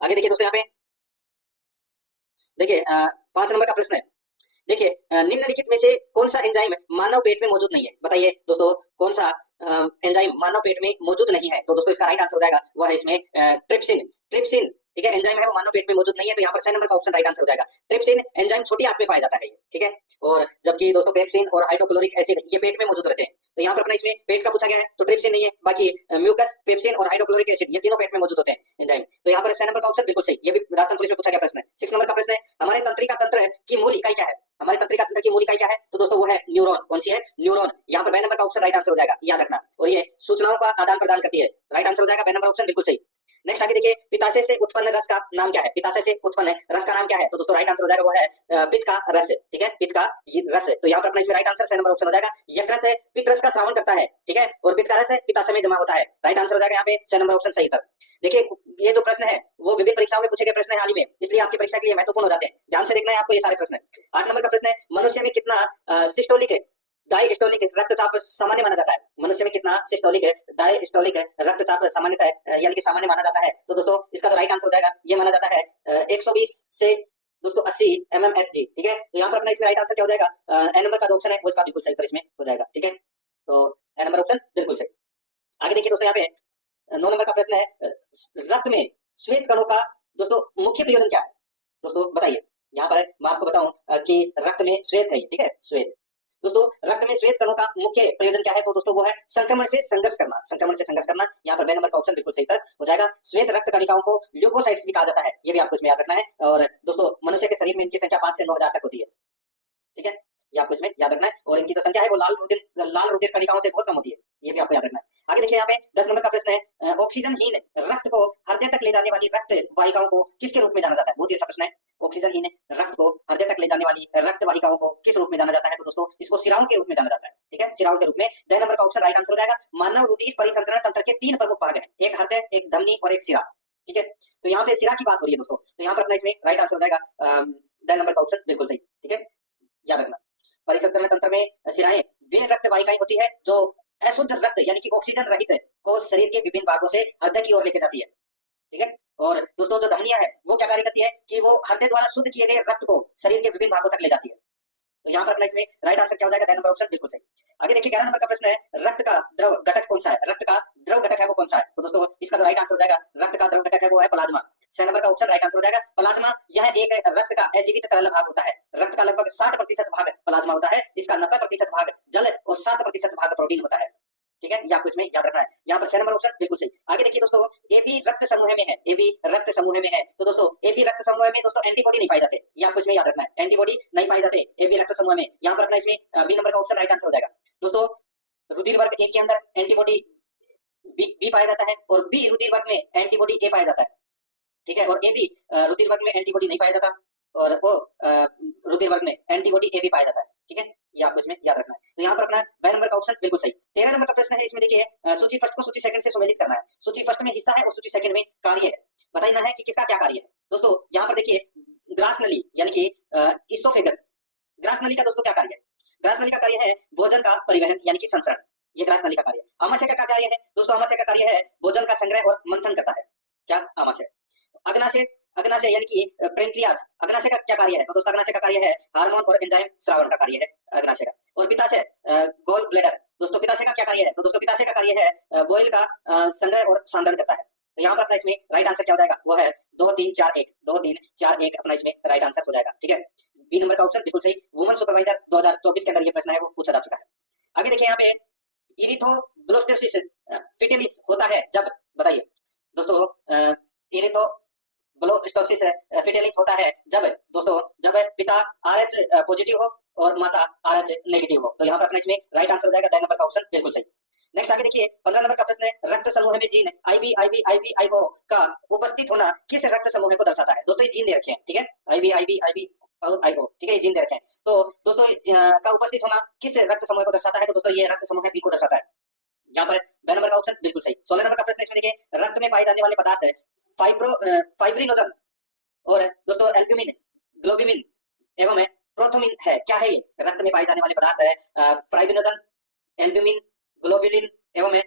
आगे देखिए दोस्तों, यहाँ पे देखिए 5 नंबर का प्रश्न है। देखिए निम्नलिखित में से कौन सा एंजाइम मानव पेट में मौजूद नहीं है? बताइए दोस्तों कौन सा एंजाइम मानव पेट में मौजूद नहीं है? तो दोस्तों इसका राइट आंसर हो जाएगा वो है इसमें ट्रिप्सिन, ठीक है, एंजाइम है वो मानव पेट में मौजूद नहीं है। तो यहाँ पर 6 नंबर का ऑप्शन राइट आंसर हो जाएगा। ट्रिप्सिन एंजाइम छोटी आंत में पाया जाता है, ठीक है, और जबकि दोस्तों पेप्सिन और हाइड्रोक्लोरिक एसिड ये पेट में मौजूद रहते हैं। तो यहाँ पर अपना इसमें पेट का पूछा गया है तो ट्रिप्सिन नहीं है, बाकी म्यूकस, पेप्सिन और हाइड्रोक्लोरिक एसिड ये तीनों पेट में मौजूद होते हैं एंजाइम। तो यहाँ पर 6 नंबर का ऑप्शन बिल्कुल सही। ये भी राजस्थान पुलिस में पूछा गया प्रश्न है। 6 नंबर का प्रश्न है, हमारे तंत्रिका तंत्र की मूल इकाई क्या है? हमारे तंत्रिका तंत्र की मूल इकाई क्या है? तो दोस्तों वो है न्यूरॉन। कौन सी है? न्यूरॉन। यहाँ पर 2 नंबर का ऑप्शन राइट आंसर हो जाएगा, याद रखना। और ये सूचनाओं का आदान प्रदान करती है। राइट आंसर हो जाएगा 2 नंबर ऑप्शन बिल्कुल सही। नेक्स्ट आगे देखिए, पित्ताशय से उत्पन्न रस का नाम क्या है? पित्ताशय से उत्पन्न रस का नाम क्या है? तो दोस्तों राइट आंसर हो जाएगा वो है पित्त का रस, ठीक है, पित्त का रस। तो यहाँ पर अपना इसमें राइट आंसर 6 नंबर ऑप्शन हो जाएगा। यकृत पित्त रस का श्रावण करता है, ठीक है, और पित्त का रस पित्ताशय में जमा होता है। राइट आंसर हो जाएगा यहाँ पे 6 नंबर ऑप्शन सही था। देखिए ये जो प्रश्न है वो विभिन्न परीक्षाओं में पूछे गए प्रश्न है हाल ही में, इसलिए आपकी परीक्षा के लिए महत्वपूर्ण हो जाते हैं। ध्यान से देखना है आपको ये सारे प्रश्न। 8 नंबर का प्रश्न है, मनुष्य में कितना सिस्टोलिक डायस्टोलिक रक्तचाप सामान्य माना जाता है? मनुष्य में कितना सिस्टोलिक डायस्टोलिक रक्तचाप सामान्यता है यानी कि सामान्य माना जाता है? तो दोस्तों इसका तो राइट आंसर हो जाएगा ये माना जाता है 120 से दोस्तों 80 mmHg, ठीक है। तो यहाँ पर अपना इसमें राइट आंसर क्या हो जाएगा? ए नंबर का जो ऑप्शन है वो इसका बिल्कुल सही उत्तर इसमें हो जाएगा, ठीक है। तो ए नंबर ऑप्शन बिल्कुल सही। आगे देखिए दोस्तों, यहाँ पे 9 नंबर का प्रश्न है, रक्त में श्वेत कणों का दोस्तों मुख्य प्रयोजन क्या है? दोस्तों बताइए। यहाँ पर मैं आपको बताऊं कि रक्त में श्वेत है, ठीक है, श्वेत। दोस्तों रक्त में श्वेत कणों का मुख्य प्रयोजन क्या है? तो दोस्तों वो है संक्रमण से संघर्ष करना, संक्रमण से संघर्ष करना। यहाँ पर 2 नंबर का ऑप्शन बिल्कुल सही उत्तर हो जाएगा। श्वेत रक्त कणिकाओं को ल्यूकोसाइट्स भी कहा जाता है, ये भी आपको इसमें याद रखना है। और दोस्तों मनुष्य के शरीर में इनकी संख्या 5 से 9000 तक होती है, ठीक है, ये आपको इसमें याद रखना है। और इनकी जो संख्या है वो लाल रुधिर कणिकाओं से बहुत कम होती है, ये भी आपको याद रखना है। आगे देखिए यहाँ पे 10 नंबर का प्रश्न है, ऑक्सीजनहीन रक्त को हृदय तक ले जाने वाली रक्त वाहिकाओं को किसके रूप में जाना जाता है? बहुत ही अच्छा प्रश्न है। ऑक्सीजनहीन रक्त को हृदय तक ले जाने वाली रक्त वाहिकाओं को किस रूप में जाना जाता है? तो दोस्तों इसको सिराओं के रूप में जाना जाता है, ठीक है, सिराओं के रूप में। 2 नंबर का ऑप्शन राइट आंसर हो जाएगा। मानव रुधिर परिसंचरण तंत्र के 3 प्रमुख भाग हैं, एक हृदय, एक धमनी और एक सिरा, ठीक है। तो यहाँ पे सिरा की बात हो रही है दोस्तों, तो यहाँ पर अपना इसमें राइट आंसर हो जाएगा 2 नंबर का ऑप्शन बिल्कुल सही, ठीक है, याद रखना। परिसंचरण तंत्र में सिराएं वे रक्त वाहिकाएं होती है जो अशुद्ध रक्त यानी कि ऑक्सीजन रहित को शरीर के विभिन्न भागों से हृदय की ओर लेकर जाती है, ठीक है। और दोस्तों जो धमनियां है वो क्या कार्य करती है कि वो हृदय द्वारा शुद्ध किए गए रक्त को शरीर के विभिन्न भागों तक ले जाती है। तो यहाँ पर अपना इसमें राइट आंसर क्या हो जाएगा? 2 नंबर ऑप्शन बिल्कुल सही। आगे देखिए 11 नंबर का प्रश्न है, रक्त का द्रव घटक कौन सा है? रक्त का द्रव घटक है वो कौन सा है? तो दोस्तों इसका जो राइट आंसर हो जाएगा रक्त का द्रव घटक है वो है प्लाज्मा। 6 नंबर का ऑप्शन राइट आंसर हो जाएगा प्लाज्मा। एक रक्त का अजीवित तरल भाग होता है। रक्त का लगभग 60% भाग प्लाज्मा होता है, इसका 90% भाग जल और 7% भाग प्रोटीन होता है। ठीक है, ये आपको इसमें याद रखना है। यहाँ पर 6 नंबर ऑप्शन बिल्कुल सही। आगे देखिए दोस्तों, ए बी रक्त समूह में है, ए बी रक्त समूह में है, तो दोस्तों ए बी रक्त समूह में दोस्तों एंटीबॉडी नहीं पाए जाते, ये आपको इसमें याद रखना है, एंटीबॉडी नहीं पाए जाते ए बी रक्त समूह में। यहाँ पर अपना इसमें बी नंबर का ऑप्शन राइट आंसर हो जाएगा। दोस्तों रुधिर वर्ग ए के अंदर एंटीबॉडी बी पाया जाता है और बी रुधिर वर्ग में एंटीबॉडी ए पाया जाता है। ठीक है, और ए बी रुधिर वर्ग में एंटीबॉडी नहीं पाया जाता और वो रुधिर वर्ग में एंटीबॉडी ए बी पाया जाता है। ठीक है, ये आपको इसमें याद रखना है। तो यहाँ पर अपना बी नंबर का ऑप्शन बिल्कुल सही। 13 नंबर का प्रश्न है, इसमें देखिए सूची फर्स्ट को सूची सेकंड से सुमेलित करना है। सूची फर्स्ट में हिस्सा है और सूची सेकंड में कार्य है, बताना है कि किसका क्या कार्य है। दोस्तों यहाँ पर देखिए ग्रास नली यानी कि इसोफेगस, ग्रास नली का दोस्तों क्या कार्य है? ग्रास नली का कार्य है भोजन का परिवहन यानी कि संचरण, ये ग्रास नली का कार्य है। आमाशय का क्या कार्य है? दोस्तों आमाशय का कार्य है भोजन का संग्रह और मंथन करता है, क्या आमाशय। अग्नाशय, अग्नाशय यानी कि पेनक्रियास, अग्नाशय का क्या कार्य है? तो दोस्तों अग्नाशय का कार्य है हार्मोन और एंजाइम श्रावण का कार्य है अग्नाशय का। और पित्ताशय गोल ब्लैडर, दोस्तों पित्ताशय का क्या कार्य है? तो दोस्तों पित्ताशय का कार्य है बोइल का संग्रह और सांद्रण करता है। तो यहाँ पर अपना इसमें राइट आंसर क्या हो जाएगा? वो है 2 3 4 1, 2 3 4 1 अपना इसमें राइट आंसर हो जाएगा। ठीक है, बी नंबर का ऑप्शन बिल्कुल सही। वुमन सुपरवाइजर 2024 के अंदर ये प्रश्न है वो पूछा जा चुका है। आगे देखिए यहाँ पे इरिथ्रोब्लास्टोसिस फिटिलिस होता है जब, बताइए दोस्तों इरिथ्रोब्लास्टोसिस फिटिलिस होता है जब दोस्तों जब पिता RH पॉजिटिव हो और माता RH नेगेटिव हो। तो यहाँ पर अपना इसमें राइट आंसर हो जाएगा 2 नंबर का ऑप्शन बिल्कुल सही। नेक्स्ट आगे देखिए 15 नंबर का प्रश्न है, रक्त समूह में जीन IB का उपस्थित होना किस रक्त समूह को दर्शाता है? दोस्तों ये जीन दे रखे हैं, ठीक है, IB और IO, ठीक है, ये जीन दे रखे हैं। तो दोस्तों का उपस्थित होना किस रक्त समूह को दर्शाता है? तो दोस्तों ये रक्त समूह बी को दर्शाता है। यहाँ पर बी नंबर का ऑप्शन बिल्कुल सही। 16 नंबर का प्रश्न इसमें देखिए रक्त में पाए जाने वाले पदार्थ फाइब्रिनोजन और दोस्तों एल्ब्यूमिन, ग्लोब्यूमिन एवं प्रोथ्रोमिन है, क्या है ये? रक्त में पाए जाने वाले पदार्थ है फाइब्रिनोजन, एल्ब्यूमिन, ग्लोब्यूलिन एवं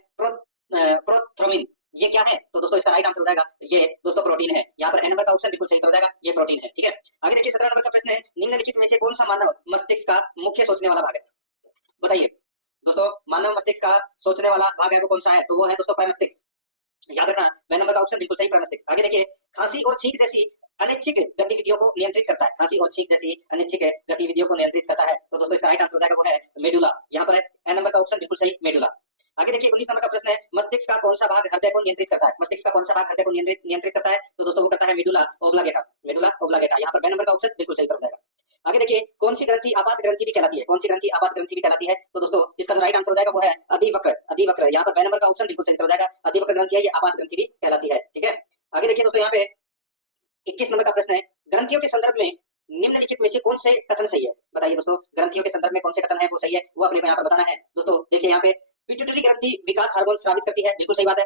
प्रोथ्रोमिन, ये क्या है? तो दोस्तों इसका राइट आंसर हो जाएगा ये दोस्तों प्रोटीन है। यहाँ पर ए नंबर का ऑप्शन बिल्कुल सही हो जाएगा, ये प्रोटीन है। ठीक है, आगे देखिए 17 नंबर का प्रश्न है, निम्नलिखित में से कौन सा मानव मस्तिष्क का मुख्य सोचने वाला भाग है? बताइए दोस्तों, मानव मस्तिष्क का सोचने वाला भाग है वो कौन सा है? तो वो है दोस्तों प्राइमस्टिक्स। याद रखना बी नंबर का ऑप्शन बिल्कुल सही, प्राइमस्टिक्स। आगे देखिए खांसी और छींक जैसी अनैच्छिक गतिविधियों को नियंत्रित करता है, खांसी और छींक जैसी अनैच्छिक गतिविधियों को नियंत्रित करता है। तो दोस्तों इसका राइट आंसर हो जाएगा वो है मेडुला। यहाँ पर ए नंबर का ऑप्शन बिल्कुल सही, मेडुला। आगे देखिए 19 नंबर का प्रश्न है, मस्तिष्क का कौन सा भाग हृदय को नियंत्रित करता है? मस्तिष्क का कौन सा भाग हृदय को नियंत्रित करता है? तो दोस्तों वो करता है मेडुला ओब्लांगेटा, मेडुला ओब्लांगेटा। यहाँ पर बी नंबर का ऑप्शन बिल्कुल सही हो जाएगा। आगे देखिए कौन सी ग्रंथि आपात ग्रंथि भी कहलाती है? कौन सी ग्रंथि आपात ग्रंथि भी कहलाती है? तो दोस्तों इसका जो राइट आंसर हो जाएगा वो है अधिवक्र, अधिवक्र। यहाँ पर बी नंबर का ऑप्शन बिल्कुल सही हो जाएगा, अधिवक्र ग्रंथि है, ये आपात ग्रंथि भी कहलाती है। ठीक है, आगे देखिए दोस्तों यहाँ पे 21 नंबर का प्रश्न है, ग्रंथियों के संदर्भ में निम्नलिखित में से कौन से कथन सही है? बताइए दोस्तों, ग्रंथियों के संदर्भ में कौन से कथन है वो सही है, वो अपने को यहाँ पर बताना है। दोस्तों देखिए यहाँ पे पिट्यूटरी ग्रंथि विकास हार्मोन स्रावित करती है, बिल्कुल सही बात है।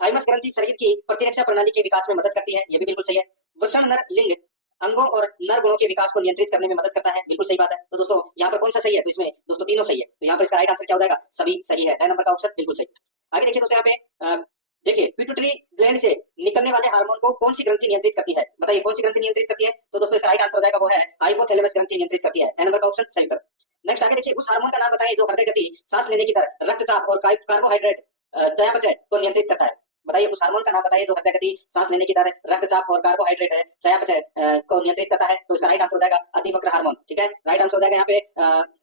थाइमस ग्रंथि शरीर की प्रतिरक्षा प्रणाली के विकास में मदद करती है, ये भी बिल्कुल सही है। वृषण नर लिंग अंगों और नर गुणों के विकास को नियंत्रित करने में मदद करता है, बिल्कुल सही बात है। तो दोस्तों यहाँ पर कौन सा सही है? तो इसमें दोस्तों तीनों सही है। तो यहाँ पर इसका राइट आंसर क्या हो जाएगा? सभी सही है, ए नंबर का ऑप्शन बिल्कुल सही। आगे देखिए दोस्तों यहाँ पे देखिए पिट्यूटरी ग्लैंड से निकलने वाले हार्मोन को कौन सी ग्रंथि नियंत्रित करती है? बताइए कौन सी ग्रंथि नियंत्रित करती है? तो दोस्तों इसका राइट आंसर हो जाएगा वो है हाइपोथैलेमस ग्रंथि नियंत्रित करती है, ए नंबर का ऑप्शन सही। नेक्स्ट आगे देखिए उस हार्मोन का नाम बताइए जो हृदय गति, सांस लेने की दर, रक्तचाप और कार्बोहाइड्रेट चयापचय को नियंत्रित करता है। बताइए उस हार्मोन का नाम बताइए जो हृदय गति, सांस लेने की दर, रक्तचाप और कार्बोहाइड्रेट चयापचय को नियंत्रित करता है। तो इसका राइट आंसर हो जाएगा अधिवक्र हार्मोन। ठीक है, राइट आंसर हो जाएगा यहाँ पे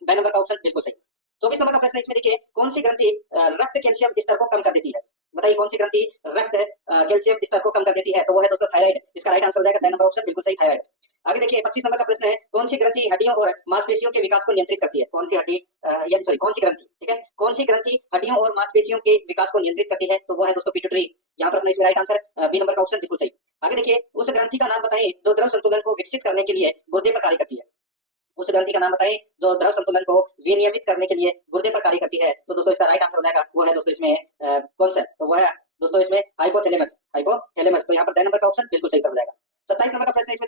बी नंबर का ऑप्शन बिल्कुल सही। 24 नंबर का प्रश्न इसमें देखिए कौन सी ग्रंथि रक्त कैल्शियम स्तर को कम कर देती है? बताइए कौन सी ग्रंथि रक्त कैल्शियम स्तर को कम कर देती है? तो वो है दोस्तों थायराइड। इसका राइट आंसर हो जाएगा 2 नंबर ऑप्शन बिल्कुल सही, थायराइड। आगे देखिए 25 नंबर का प्रश्न है, कौन सी ग्रंथि हड्डियों और मांसपेशियों के विकास को नियंत्रित करती है? कौन सी हड्डी कौन सी ग्रंथि, ठीक है, कौन सी ग्रंथि हड्डियों और मांसपेशियों के विकास को नियंत्रित करती है? तो वो है दोस्तों पिट्यूटरी। यहाँ पर अपना इसमें राइट आंसर बी नंबर का ऑप्शन बिल्कुल सही। आगे देखिए उस ग्रंथि का नाम बताइए जो द्रव संतुलन को विकसित करने के लिए गुर्दे पर कार्य करती है। उस ग्रंथि का नाम बताइए जो द्रव संतुलन को विनियमित करने के लिए गुर्दे पर कार्य करती है। तो दोस्तों इसका राइट आंसर हो जाएगा वो है दोस्तों इसमें कौन सा? तो वो है दोस्तों इसमें हाइपोथैलेमस, हाइपोथैलेमस। तो यहाँ पर 2 नंबर का ऑप्शन बिल्कुल सही हो जाएगा। 27 नंबर का प्रश्न इसमें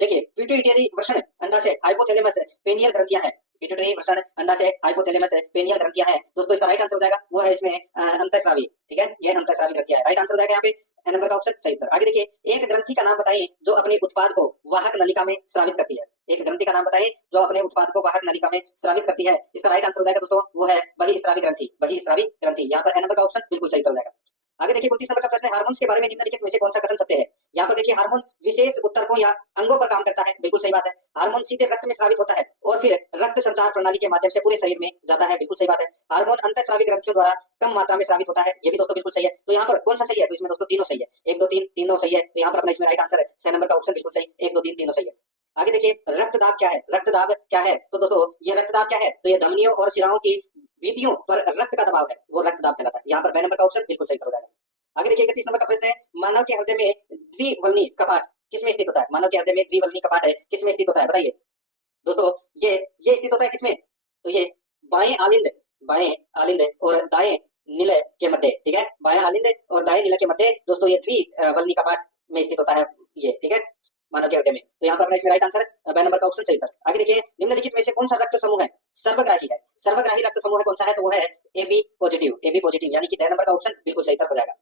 देखिए पिट्यूटरी वृषण अंडाशय हाइपोथैलेमस पेनियल ग्रंथियां हैं, पिट्यूटरी वृषण अंडाशय हाइपोथैलेमस पेनियल ग्रंथियां हैं। दोस्तों इसका राइट आंसर हो जाएगा वो है इसमें अंतःस्रावी। ठीक है, ये अंतःस्रावी ग्रंथियां है, राइट आंसर हो जाएगा यहाँ पे ए नंबर का ऑप्शन सही उत्तर। आगे देखिए एक ग्रंथि का नाम बताइए जो अपने उत्पाद को वाहक नलिका में स्रावित करती है। एक ग्रंथि का नाम बताइए जो अपने उत्पाद को वाहक नलिका में स्रावित करती है। इसका राइट आंसर हो जाएगा दोस्तों वो है बहिस्रावी ग्रंथि, बहिस्रावी ग्रंथि। यहाँ पर ए नंबर का ऑप्शन बिल्कुल सही उत्तर हो जाएगा। आगे देखिए 29 नंबर का प्रश्न है हार्मोन्स के बारे में निम्नलिखित में से कौन सा कथन सत्य है? यहाँ पर देखिए हार्मोन विशेष उत्तरकों या अंगों पर काम करता है, बिल्कुल सही बात है। हार्मोन सीधे रक्त में स्रावित होता है और फिर रक्त संचार प्रणाली के माध्यम से पूरे शरीर में जाता है, बिल्कुल सही बात है। हार्मोन अंतःस्रावी ग्रंथियों द्वारा कम मात्रा में स्रावित होता है, ये भी दोस्तों बिल्कुल सही है। तो यहाँ पर कौन सा सही है? तो इसमें दोस्तों तीनों सही है, 1 2 3 तीनों सही है। तो यहाँ पर अपना इसमें राइट आंसर है सी नंबर का ऑप्शन बिल्कुल सही, 1 2 3 तीनों सही है। आगे देखिए रक्तदाब क्या है? रक्तदाब क्या है? तो दोस्तों ये रक्तदाब क्या है? तो ये धमनियों और शिराओं की वीथियों पर रक्त का दबाव है, वो रक्तदाब कहलाता है। यहाँ पर बी नंबर का ऑप्शन बिल्कुल सही हो जाएगा। आगे देखिए 31 नंबर का प्रश्न है, मानव के हृदय में द्विवल्नी कपाट किसमें स्थित होता है? मानव के हृदय में द्विवल्नी कपाट है, किसमें स्थित होता है? बताइए दोस्तों, ये स्थित होता है किसमें? तो ये बाएं आलिंद और दाएं निलय के मध्य, ठीक है, बाएं आलिंद और दाएं निलय के मध्य दोस्तों ये द्विवल्नी कपाट में स्थित होता है ये, ठीक है, मानव के हृदय में। तो यहाँ पर अपना इसमें राइट आंसर बी नंबर का ऑप्शन सही उत्तर। आगे देखिए निम्नलिखित में से कौन सा रक्त समूह है सर्वग्राही है? सर्वग्राही रक्त समूह है कौन सा है? तो वो है AB पॉजिटिव, यानी कि द नंबर का ऑप्शन बिल्कुल सही उत्तर हो जाएगा।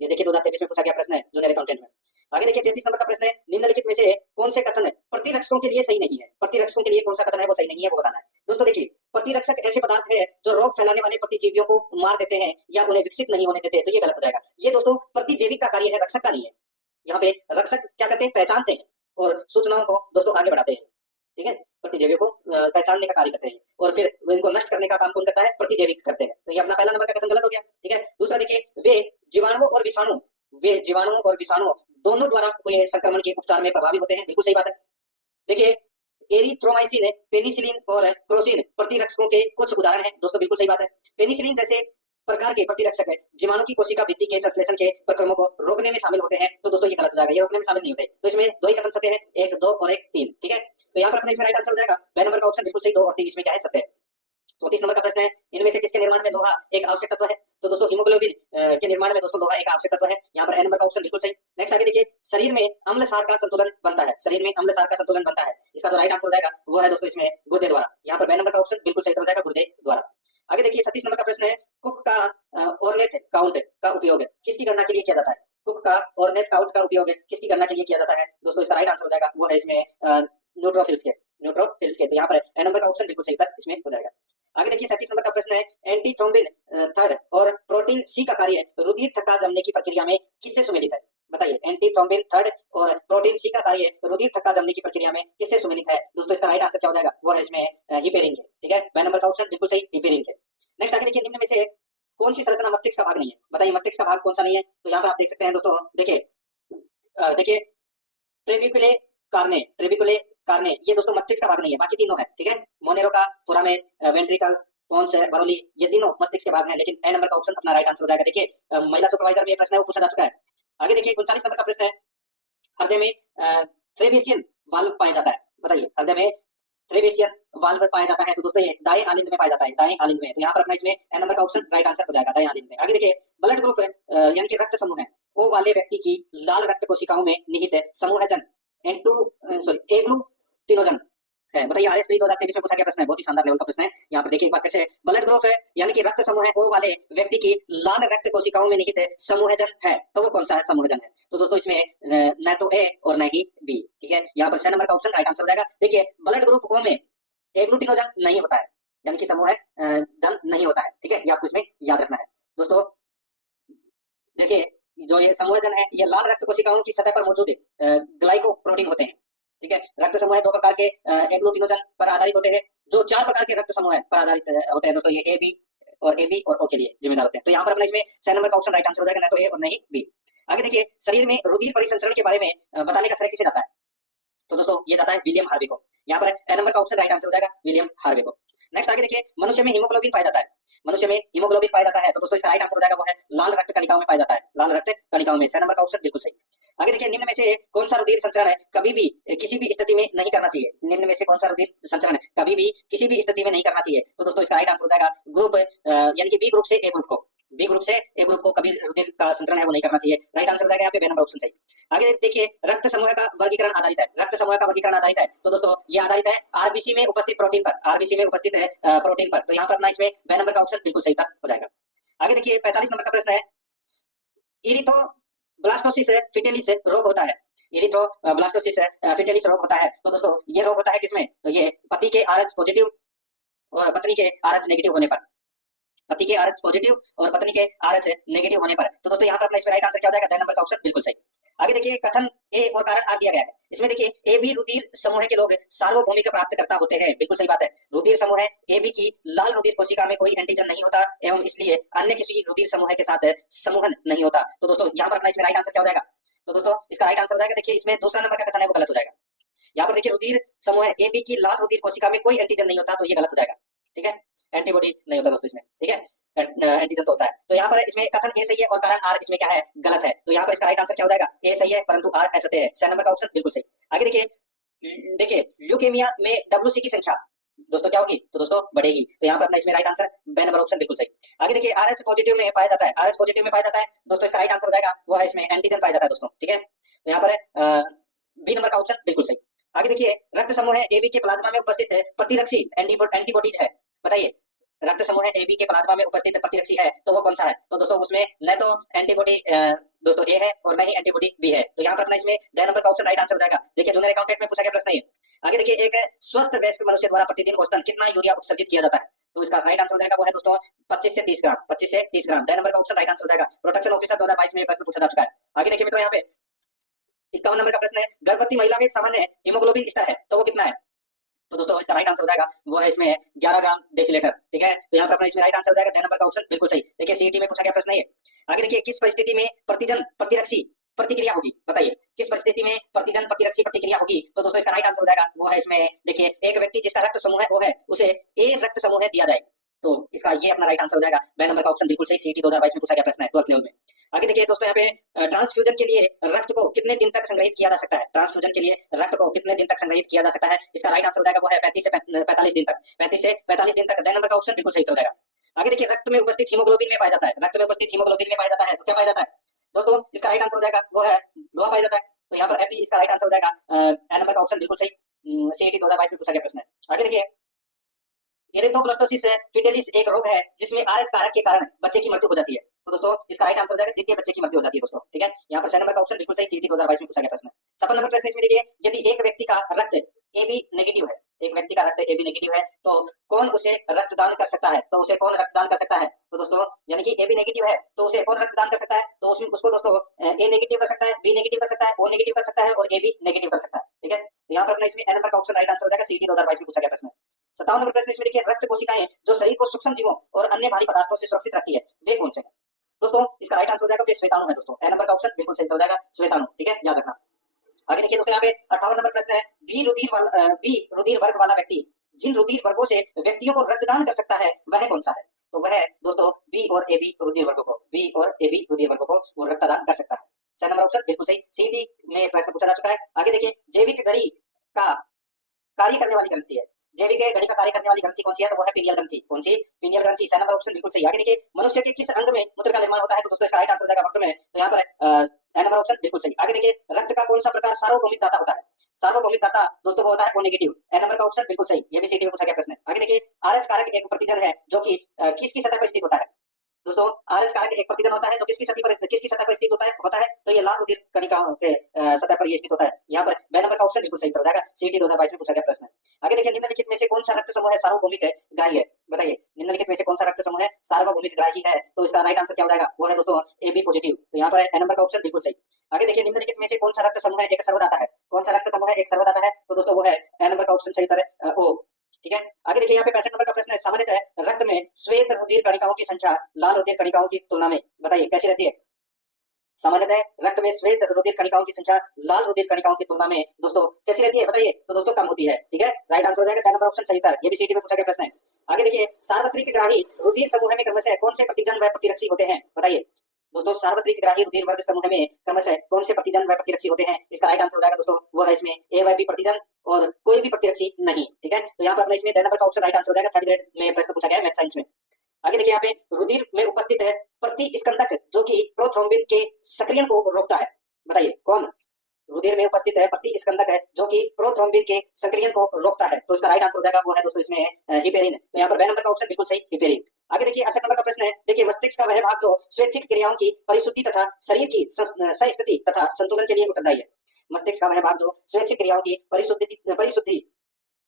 ये देखिए 2023 में पूछा गया प्रश्न है जूनियर अकाउंटेंट में। आगे देखिए 33 नंबर का प्रश्न है, निम्नलिखित में से कौन से कथन प्रतिरक्षकों के लिए सही नहीं है? प्रतिरक्षकों के लिए कौन सा कथन है वो सही नहीं है, वो बताना है। दोस्तों देखिए प्रतिरक्षक ऐसे पदार्थ है जो रोग फैलाने वाले प्रतिजीवियों को मार देते हैं या उन्हें विकसित नहीं होने देते, तो ये गलत हो जाएगा। ये दोस्तों प्रतिजैविक का कार्य है, रक्षक का नहीं है। यहाँ पे रक्षक क्या करते हैं? पहचानते हैं और सूचनाओं को दोस्तों आगे बढ़ाते हैं, ठीक है, प्रतिजैवियों को पहचानने का कार्य करते हैं और फिर इनको नष्ट करने का काम कौन करता है? प्रतिजैविक करते हैं। तो ये अपना पहला नंबर का कथन गलत हो गया, ठीक है। दूसरा देखिए वे जीवाणुओं और विषाणुओं दोनों द्वारा हुए संक्रमण के उपचार में प्रभावी होते हैं, बिल्कुल सही बात है। देखिए एरिथ्रोमाइसिन, पेनिसिलिन और क्रोसिन प्रतिरक्षकों के कुछ उदाहरण हैं, दोस्तों बिल्कुल सही बात है। पेनिसिलिन जैसे प्रकार के प्रतिरक्षक है जीवाणु की कोशिका भित्ति के संश्लेषण के प्रक्रमों को रोकने में शामिल होते हैं, तो दोस्तों ये गलत हो जाएगा, ये रोकने में शामिल नहीं होते। तो इसमें दो ही कथन सत्य है, 1 2 और 1 3, ठीक है। तो यहाँ पर अपना इसमें राइट आंसर हो जाएगा बी नंबर का ऑप्शन बिल्कुल सही, 2 और 3 इसमें क्या है? सत्य है। 34 नंबर का प्रश्न है, इनमें से किसके निर्माण में लोहा एक आवश्यक तत्व है? तो दोस्तों हीमोग्लोबिन के निर्माण में दोस्तों लोहा एक आवश्यक तत्व है, यहाँ पर ए नंबर का ऑप्शन बिल्कुल सही। नेक्स्ट आगे देखिए शरीर में अम्ल सार का संतुलन बनता है, शरीर में अम्ल सार का संतुलन बनता है, इसका जो राइट आंसर हो जाएगा वो है दोस्तों इसमें गुर्दे द्वारा, यहाँ पर बी नंबर का ऑप्शन बिल्कुल सही हो जाएगा, गुर्दे द्वारा। आगे देखिए 36 नंबर का प्रश्न है, कुक का ऑर्नेथ काउंट का उपयोग किसकी गणना के लिए किया जाता है? कुक का ऑर्नेथ काउंट का उपयोग किसकी गणना के लिए किया जाता है? दोस्तों इसका राइट आंसर हो जाएगा वो है इसमें न्यूट्रोफिल्स के, तो यहाँ पर ए नंबर का ऑप्शन बिल्कुल सही उत्तर इसमें हो जाएगा। आगे देखिए 37 नंबर का प्रश्न है, एंटी थ्रोम्बिन थर्ड और प्रोटीन सी का कार्य रुधिर थक्का जमने की प्रक्रिया में किससे सुमेलित है? बताइए एंटी थ्रोम्बिन थर्ड और प्रोटीन सी का कार्य रुधिर थक्का जमने की प्रक्रिया में किससे सुमेलित है? दोस्तों इसका राइट आंसर क्या हो जाएगा? वो है इसमें हिपेरिन के, ठीक है, बी नंबर का ऑप्शन बिल्कुल सही, हिपेरिन के। नेक्स्ट आगे देखिए निम्न में से कौन सी संरचना मस्तिष्क का भाग नहीं है? बताइए मस्तिष्क का भाग कौन सा नहीं है? तो यहाँ पर आप देख सकते हैं दोस्तों, देखिए ट्रेबिकुले कार्ने ये दोस्तों मस्तिष्क का भाग नहीं है, बाकी तीनों है, ठीक है, मोनेरो का फोरामेन, वेंट्रिकल, पोन्स, बरोली, ये तीनों मस्तिष्क के भाग हैं, लेकिन ए नंबर का ऑप्शन अपना राइट आंसर हो जाएगा। देखिए महिला सुपरवाइजर में ये प्रश्न है वो पूछा जा चुका है। आगे देखिए 39 नंबर का प्रश्न है, हृदय में थ्रेबेशियन वाल्व पाया जाता है, बताइए हृदय में थ्रेबेशियन वाल्व पाया जाता है, तो दोस्तों ये दाएं आलिंद में पाया जाता है, दाएं आलिंद में, तो यहाँ पर अपना इसमें ए नंबर का ऑप्शन राइट आंसर हो जाएगा, दाएं आलिंद में। आगे देखिए ब्लड ग्रुप यानी कि रक्त समूह है ओ वाले व्यक्ति की लाल रक्त कोशिकाओं में निहित समूहजन एग्लूटिनोजन है, बताइए आरएसपी 2023 में पूछा गया प्रश्न है, बहुत ही शानदार लेवल का प्रश्न है। यहाँ पर देखिए एक बार फिर से ब्लड ग्रुप है यानी कि रक्त समूह है ओ वाले व्यक्ति की लाल रक्त कोशिकाओं में निहित समूहजन है, तो वो कौन सा है समूहजन है? तो दोस्तों इसमें न तो ए और न ही बी, ठीक है, यहाँ पर सी नंबर का ऑप्शन राइट आंसर हो जाएगा। देखिए ब्लड ग्रुप ओ में एग्लूटिनोजन नहीं होता है, यानी कि समूह जन नहीं होता है, ठीक है, ये आपको इसमें याद रखना है दोस्तों। देखिए जो ये समूहजन है ये लाल रक्त कोशिकाओं की सतह पर मौजूद ग्लाइकोप्रोटीन होते हैं, ठीक है। रक्त समूह है 2 प्रकार के एग्लूटिनोजन पर आधारित होते हैं, जो 4 प्रकार के रक्त समूह पर आधारित होते हैं दोस्तों, ये ए बी और ओ के लिए जिम्मेदार होते हैं। तो यहाँ पर अपना इसमें सी नंबर का ऑप्शन राइट आंसर हो जाएगा, ना तो ए और नहीं बी। आगे देखिए शरीर में रुधिर परिसंचरण के बारे में बताने का श्रेय किसे जाता है? तो दोस्तों ये जाता है विलियम हार्वे को, यहाँ पर ए नंबर का ऑप्शन राइट आंसर हो जाएगा विलियम हार्वे को। नेक्स्ट आगे देखिए मनुष्य में हीमोग्लोबिन पाया जाता है, मनुष्य में हीमोग्लोबिन पाया जाता है, तो दोस्तों इसका राइट आंसर हो जाएगा वो है लाल रक्त कणिकाओं में पाया जाता है, लाल रक्त कणिकाओं में, सी नंबर का ऑप्शन बिल्कुल सही। आगे देखिए निम्न में से कौन सा रुधिर संचरण कभी भी किसी भी स्थिति में नहीं करना चाहिए? निम्न में से कौन सा रुधिर संचरण कभी भी किसी भी स्थिति में नहीं करना चाहिए? तो दोस्तों इसका राइट आंसर हो जाएगा ग्रुप यानी कि बी ग्रुप से ए ग्रुप को, बी ग्रुप से ए ग्रुप को कभी रुधिर का संचरण है वो नहीं करना चाहिए, राइट आंसर हो जाएगा यहाँ पे बी नंबर ऑप्शन सही। आगे देखिए रक्त समूह का वर्गीकरण आधारित है, रक्त समूह का वर्गीकरण आधारित है, तो दोस्तों ये आधारित है आरबीसी में उपस्थित प्रोटीन पर, आरबीसी में उपस्थित है प्रोटीन पर, तो यहाँ पर अपना इसमें बी नंबर का ऑप्शन बिल्कुल सही हो जाएगा। आगे देखिए 45 नंबर का प्रश्न है, इरिथ्रोब्लास्टोसिस फिटेलिस रोग होता है, इरिथ्रोब्लास्टोसिस फिटेलिस रोग होता है, तो दोस्तों ये रोग होता है किसमें? तो ये पति के आरएच पॉजिटिव और पत्नी के आरएच नेगेटिव होने पर, पति के आरएच पॉजिटिव और पत्नी के आरएच नेगेटिव होने पर, तो दोस्तों यहाँ पर अपना इसमें राइट आंसर क्या हो जाएगा? द नंबर का ऑप्शन बिल्कुल सही। आगे देखिए कथन ए और कारण आर दिया गया है। इसमें देखिए ए बी रुधिर समूह के लोग सार्वभौमिक प्राप्तकर्ता होते हैं, बिल्कुल सही बात है। रुधिर समूह ए बी की लाल रुधिर कोशिका में कोई एंटीजन नहीं होता एवं इसलिए अन्य किसी रुधिर समूह के साथ समूहन नहीं होता। तो दोस्तों यहाँ पर अपना इसमें राइट आंसर क्या हो जाएगा? तो दोस्तों इसका राइट आंसर हो जाएगा, देखिए इसमें दूसरा नंबर का कथन है वो गलत हो जाएगा। यहाँ पर देखिए रुधिर समूह ए बी की लाल रुधिर कोशिका में कोई एंटीजन नहीं होता, तो ये गलत हो जाएगा। ठीक है, एंटीबॉडी नहीं होता दोस्तों इसमें, ठीक है, एंटीजन तो होता है। तो यहाँ पर इसमें कथन ए सही है और कारण आर इसमें क्या है? गलत है। तो यहाँ पर इसका राइट आंसर क्या हो जाएगा? ए सही है परंतु आर असत्य है। सी नंबर का ऑप्शन बिल्कुल सही। आगे देखिए ल्यूकेमिया में डब्ल्यूसी की संख्या दोस्तों क्या होगी? तो दोस्तों बढ़ेगी। तो यहाँ पर अपना इसमें right answer B number option बिल्कुल सही। आगे देखिए आरएच पॉजिटिव में पाया जाता है, आरएच पॉजिटिव में पाया जाता है दोस्तों, इसका राइट आंसर हो जाएगा वो है इसमें एंटीजन पाया जाता है दोस्तों, ठीक है। तो यहाँ पर बी नंबर का ऑप्शन बिल्कुल सही। आगे देखिए रक्त समूह ए बी के प्लाज्मा में उपस्थित प्रतिरक्षी एंटीबॉडीज है, बताइए रक्त समूह ए बी के प्लाज्मा में उपस्थित प्रतिरक्षी है तो वो कौन सा है? तो दोस्तों उसमें न तो एंटीबॉडी दोस्तों ए है और न ही एंटीबॉडी बी है। तो यहाँ पर अपना इसमें ड नंबर का ऑप्शन राइट आंसर हो जाएगा। देखिए जूनियर अकाउंटेंट में पूछा गया प्रश्न है। आगे देखिए एक स्वस्थ वयस्क मनुष्य द्वारा प्रतिदिन औसतन कितना यूरिया उत्सर्जित किया जाता है? तो इसका राइट आंसर हो जाएगा वो है दोस्तों 25 से 30 ग्राम, 25 से 30 ग्राम। ड नंबर का ऑप्शन राइट आंसर हो जाएगा। प्रोटेक्शन ऑफिसर 2022 में प्रश्न पूछा जा चुका है। आगे देखिए मित्रों यहाँ पे 51 नंबर का प्रश्न है, गर्भवती महिला में सामान्य हीमोग्लोबिन स्तर है तो वो कितना है? तो दोस्तों इसका राइट आंसर हो जाएगा वो है इसमें 11 ग्राम डेसीलीटर, ठीक है। तो यहाँ पर अपना इसमें राइट आंसर हो जाएगा ड नंबर का ऑप्शन बिल्कुल सही। देखिए सीईटी में पूछा गया प्रश्न है। आगे देखिए किस परिस्थिति में प्रतिजन प्रतिरक्षी प्रतिक्रिया होगी? बताइए किस परिस्थिति में प्रतिजन प्रतिरक्षी प्रतिक्रिया होगी? तो दोस्तों इसका राइट आंसर हो जाएगा वो है इसमें देखिए एक व्यक्ति जिसका रक्त समूह है वो है उसे ए रक्त समूह दिया जाए, तो इसका ये अपना राइट आंसर हो जाएगा। ब नंबर का ऑप्शन बिल्कुल सही। सीईटी 2022 में पूछा गया प्रश्न है 12th लेवल में। आगे देखिए दोस्तों यहाँ पे ट्रांसफ्यूजन के लिए रक्त को कितने दिन तक संग्रहित किया जा सकता है? ट्रांसफ्यूजन के लिए रक्त को कितने दिन तक संग्रहित किया जा सकता है? इसका राइट आंसर हो जाएगा वो है 35 से 45 दिन तक, 35 से 45 दिन तक। ड नंबर का ऑप्शन बिल्कुल सही हो जाएगा। आगे देखिए रक्त में उपस्थित हीमोग्लोबिन में पाया जाता है, रक्त में उपस्थित हीमोग्लोबिन में पाया जाता है तो क्या पाया जाता है? दोस्तों इसका राइट आंसर हो जाएगा वो है लोहा पाया जाता है। तो यहाँ पर एपी इसका राइट आंसर हो जाएगा। ए नंबर का ऑप्शन बिल्कुल सही। सीईटी 2022 में पूछा गया प्रश्न है। आगे देखिए इरेथ्रोब्लास्टोसिस फिटेलिस एक रोग है जिसमें आरएच कारक के कारण बच्चे की मृत्यु हो जाती है। तो दोस्तों इसका राइट आंसर हो जाएगा द्वितीय बच्चे की मृत्यु हो जाती है दोस्तों, ठीक है। यहाँ पर सी नंबर का ऑप्शन बिल्कुल सही। सीईटी 2022 में पूछा गया प्रश्न है। 56 नंबर प्रश्न इसमें देखिए यदि एक व्यक्ति का रक्त AB नेगेटिव है, एक व्यक्ति का रक्त AB नेगेटिव है तो कौन उसे रक्तदान कर सकता है? तो उसे कौन रक्तदान कर सकता है? तो दोस्तों यानी कि AB नेगेटिव है तो उसे कौन रक्तदान कर सकता है? तो उसमें उसको दोस्तों A नेगेटिव कर सकता है, B नेगेटिव कर सकता है, O नेगेटिव कर सकता है और AB नेगेटिव कर सकता है, ठीक है। तो यहाँ पर अपना इसमें ए नंबर का ऑप्शन राइट आंसर हो जाएगा। सीईटी 2022 में पूछा गया प्रश्न है। 57 नंबर प्रश्न इसमें देखिए रक्त कोशिकाएं जो शरीर को सूक्ष्म जीवों और अन्य भारी पदार्थों से सुरक्षित रखती है वे कौन से हैं? दोस्तों इसका राइट आंसर हो जाएगा श्वेताणु है दोस्तों। ए नंबर का ऑप्शन बिल्कुल सही हो जाएगा श्वेताणु, ठीक है, याद रखना। आगे देखिए दोस्तों यहाँ पे 58 नंबर प्रश्न है बी रुधिर वर्ग वाला व्यक्ति जिन रुधिर वर्गों से व्यक्तियों को रक्तदान कर सकता है वह कौन सा है? तो वह दोस्तों बी और ए बी रुधिर वर्गों को, बी और ए बी रुधिर वर्गों को वो रक्तदान कर सकता है। सी नंबर ऑप्शन बिल्कुल सही। सीईटी में प्रश्न पूछा जा चुका है। आगे देखिए जैविक घड़ी का कार्य करने वाली ग्रंथि है, जैविक घड़ी का कार्य करने वाली ग्रंथि कौन सी है? तो वो है पीनियल ग्रंथि। कौन सी? पीनियल ग्रंथि। सी नंबर ऑप्शन बिल्कुल सही। आगे देखिए मनुष्य के किस अंग में मूत्र का निर्माण होता है? तो दोस्तों इसका राइट आंसर हो जाएगा वक्र में। तो यहाँ पर ए नंबर ऑप्शन बिल्कुल सही। आगे देखिए रक्त का कौन सा प्रकार सार्वभौमिक दाता होता है? सार्वभौमिक दाता दोस्तों वो होता है O नेगेटिव। ए नंबर का ऑप्शन बिल्कुल सही। ये भी सीईटी में पूछा गया प्रश्न है। आगे देखिए आरएच कारक एक प्रतिजन है जो कि किसकी सतह पर स्थित होता है? दोस्तों आरएच कारक एक प्रतिजन होता है जो किसकी सतह पर स्थित होता है तो ये लाल रुधिर कणिकाओं के सतह पर ये स्थित होता है। यहाँ पर बे नंबर का ऑप्शन बिल्कुल सही हो जाएगा। सीईटी 2022 में पूछा गया प्रश्न है। आगे देखिए निम्नलिखित में से कौन सा रक्त समूह है सार्वभौमिक ग्राही है? बताइए निम्नलिखित में से कौन सा रक्त समूह है सार्वभौमिक ग्राही है? तो इसका राइट आंसर क्या हो जाएगा? वो है दोस्तों AB पॉजिटिव। तो यहाँ पर ए नंबर का ऑप्शन बिल्कुल सही। आगे देखिए निम्नलिखित में से कौन सा रक्त समूह है एक सर्वदाता है? कौन सा रक्त समूह है एक सर्वदाता है? तो दोस्तों वो है ए नंबर का ऑप्शन सही उत्तर है O, ठीक है। आगे देखिए यहाँ पे 65 नंबर का प्रश्न है सामान्यतः रक्त में श्वेत रुधिर कणिकाओं की संख्या लाल रुधिर कणिकाओं की तुलना में बताइए कैसी रहती है? सामान्यतः रक्त में श्वेत रुधिर कणिकाओं की संख्या लाल रुधिर कणिकाओं की तुलना में दोस्तों कैसी रहती है? बताइए। तो दोस्तों कम होती है, ठीक है। राइट आंसर हो जाएगा ड नंबर ऑप्शन सही उत्तर। ये भी सीईटी में पूछा गया प्रश्न है। आगे देखिए सार्वत्रिक ग्राही रुधिर समूह में क्रमशः कौन से प्रतिजन व प्रतिरक्षी होते हैं? बताइए दोस्तों सार्वत्रिक ग्राही रुधिर वर्ग समूह में क्रमशः कौन से प्रतिजन व प्रतिरक्षी होते हैं? इसका राइट आंसर हो जाएगा दोस्तों वो है इसमें ए व बी प्रतिजन और कोई भी प्रतिरक्षी नहीं, ठीक है। तो यहाँ पर अपना इसमें ड नंबर का ऑप्शन राइट आंसर हो जाएगा। 3rd ग्रेड में प्रश्न पूछा गया है मैथ साइंस में। आगे देखिए यहाँ पे रुधिर में उपस्थित है प्रतिस्कंदक जो कि प्रोथ्रोम्बिन के सक्रियण को रोकता है। बताइए कौन रुधिर में उपस्थित है प्रतिस्कंदक है जो कि प्रोथ्रोम्बिन के सक्रियण को रोकता है? तो इसका राइट आंसर हो जाएगा वो है दोस्तों इसमें हिपेरिन। तो यहाँ पर बे नंबर का ऑप्शन बिल्कुल सही हिपेरिन। आगे देखिए 68 नंबर का प्रश्न है देखिए मस्तिष्क का वह भाग जो स्वैच्छिक क्रियाओं की परिशुद्धि तथा शरीर की सस्थिति तथा संतुलन के लिए उत्तरदायी है। मस्तिष्क का वह भाग जो स्वैच्छिक क्रियाओं की परिशुद्धि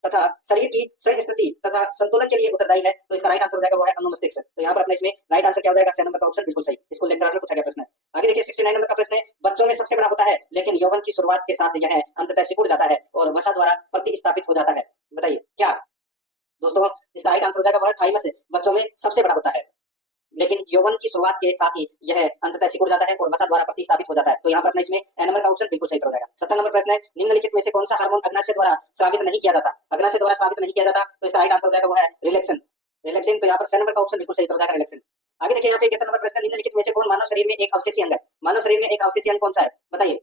तथा शरीर की सही स्थिति तथा संतुलन के लिए उत्तरदायी है। तो इसका राइट आंसर हो जाएगा वो है अनुमस्तिष्क। तो यहाँ पर अपने इसमें राइट आंसर क्या हो जाएगा, 6 नंबर का ऑप्शन बिल्कुल सही। इसको लेक्चर में पूछा गया प्रश्न है। आगे देखिए 69 नंबर का प्रश्न है, बच्चों में सबसे बड़ा होता है लेकिन यौवन की शुरुआत के साथ यह अंततः सिकुड़ जाता है और वसा द्वारा प्रतिस्थापित हो जाता है। बताइए क्या दोस्तों, इसका राइट आंसर हो जाएगा वह थाइमस बच्चों में सबसे बड़ा होता है लेकिन यौवन की शुरुआत के साथ ही यह अंततः सिकुड़ जाता है और वसा द्वारा प्रतिस्थापित हो जाता है। तो यहाँ पर अपने इसमें ए नंबर का ऑप्शन बिल्कुल सही हो जाएगा। 70 नंबर प्रश्न है, निम्नलिखित में से कौन सा हार्मोन अग्नाशय द्वारा स्रावित नहीं किया जाता। अग्नाशय द्वारा स्रावित नहीं किया जाता, तो इसका राइट आंसर हो जाएगा वो है रिलैक्सिन। रिलैक्सिन, तो यहाँ पर 6 नंबर का ऑप्शन बिल्कुल सही हो जाएगा रिलैक्सिन। आगे देखिए यहाँ पे 71 नंबर प्रश्न, निम्नलिखित में से कौन मानव शरीर में एक अवशेषीय अंग है। मानव शरीर में एक अवशेषीय अंग कौन सा है, बताइए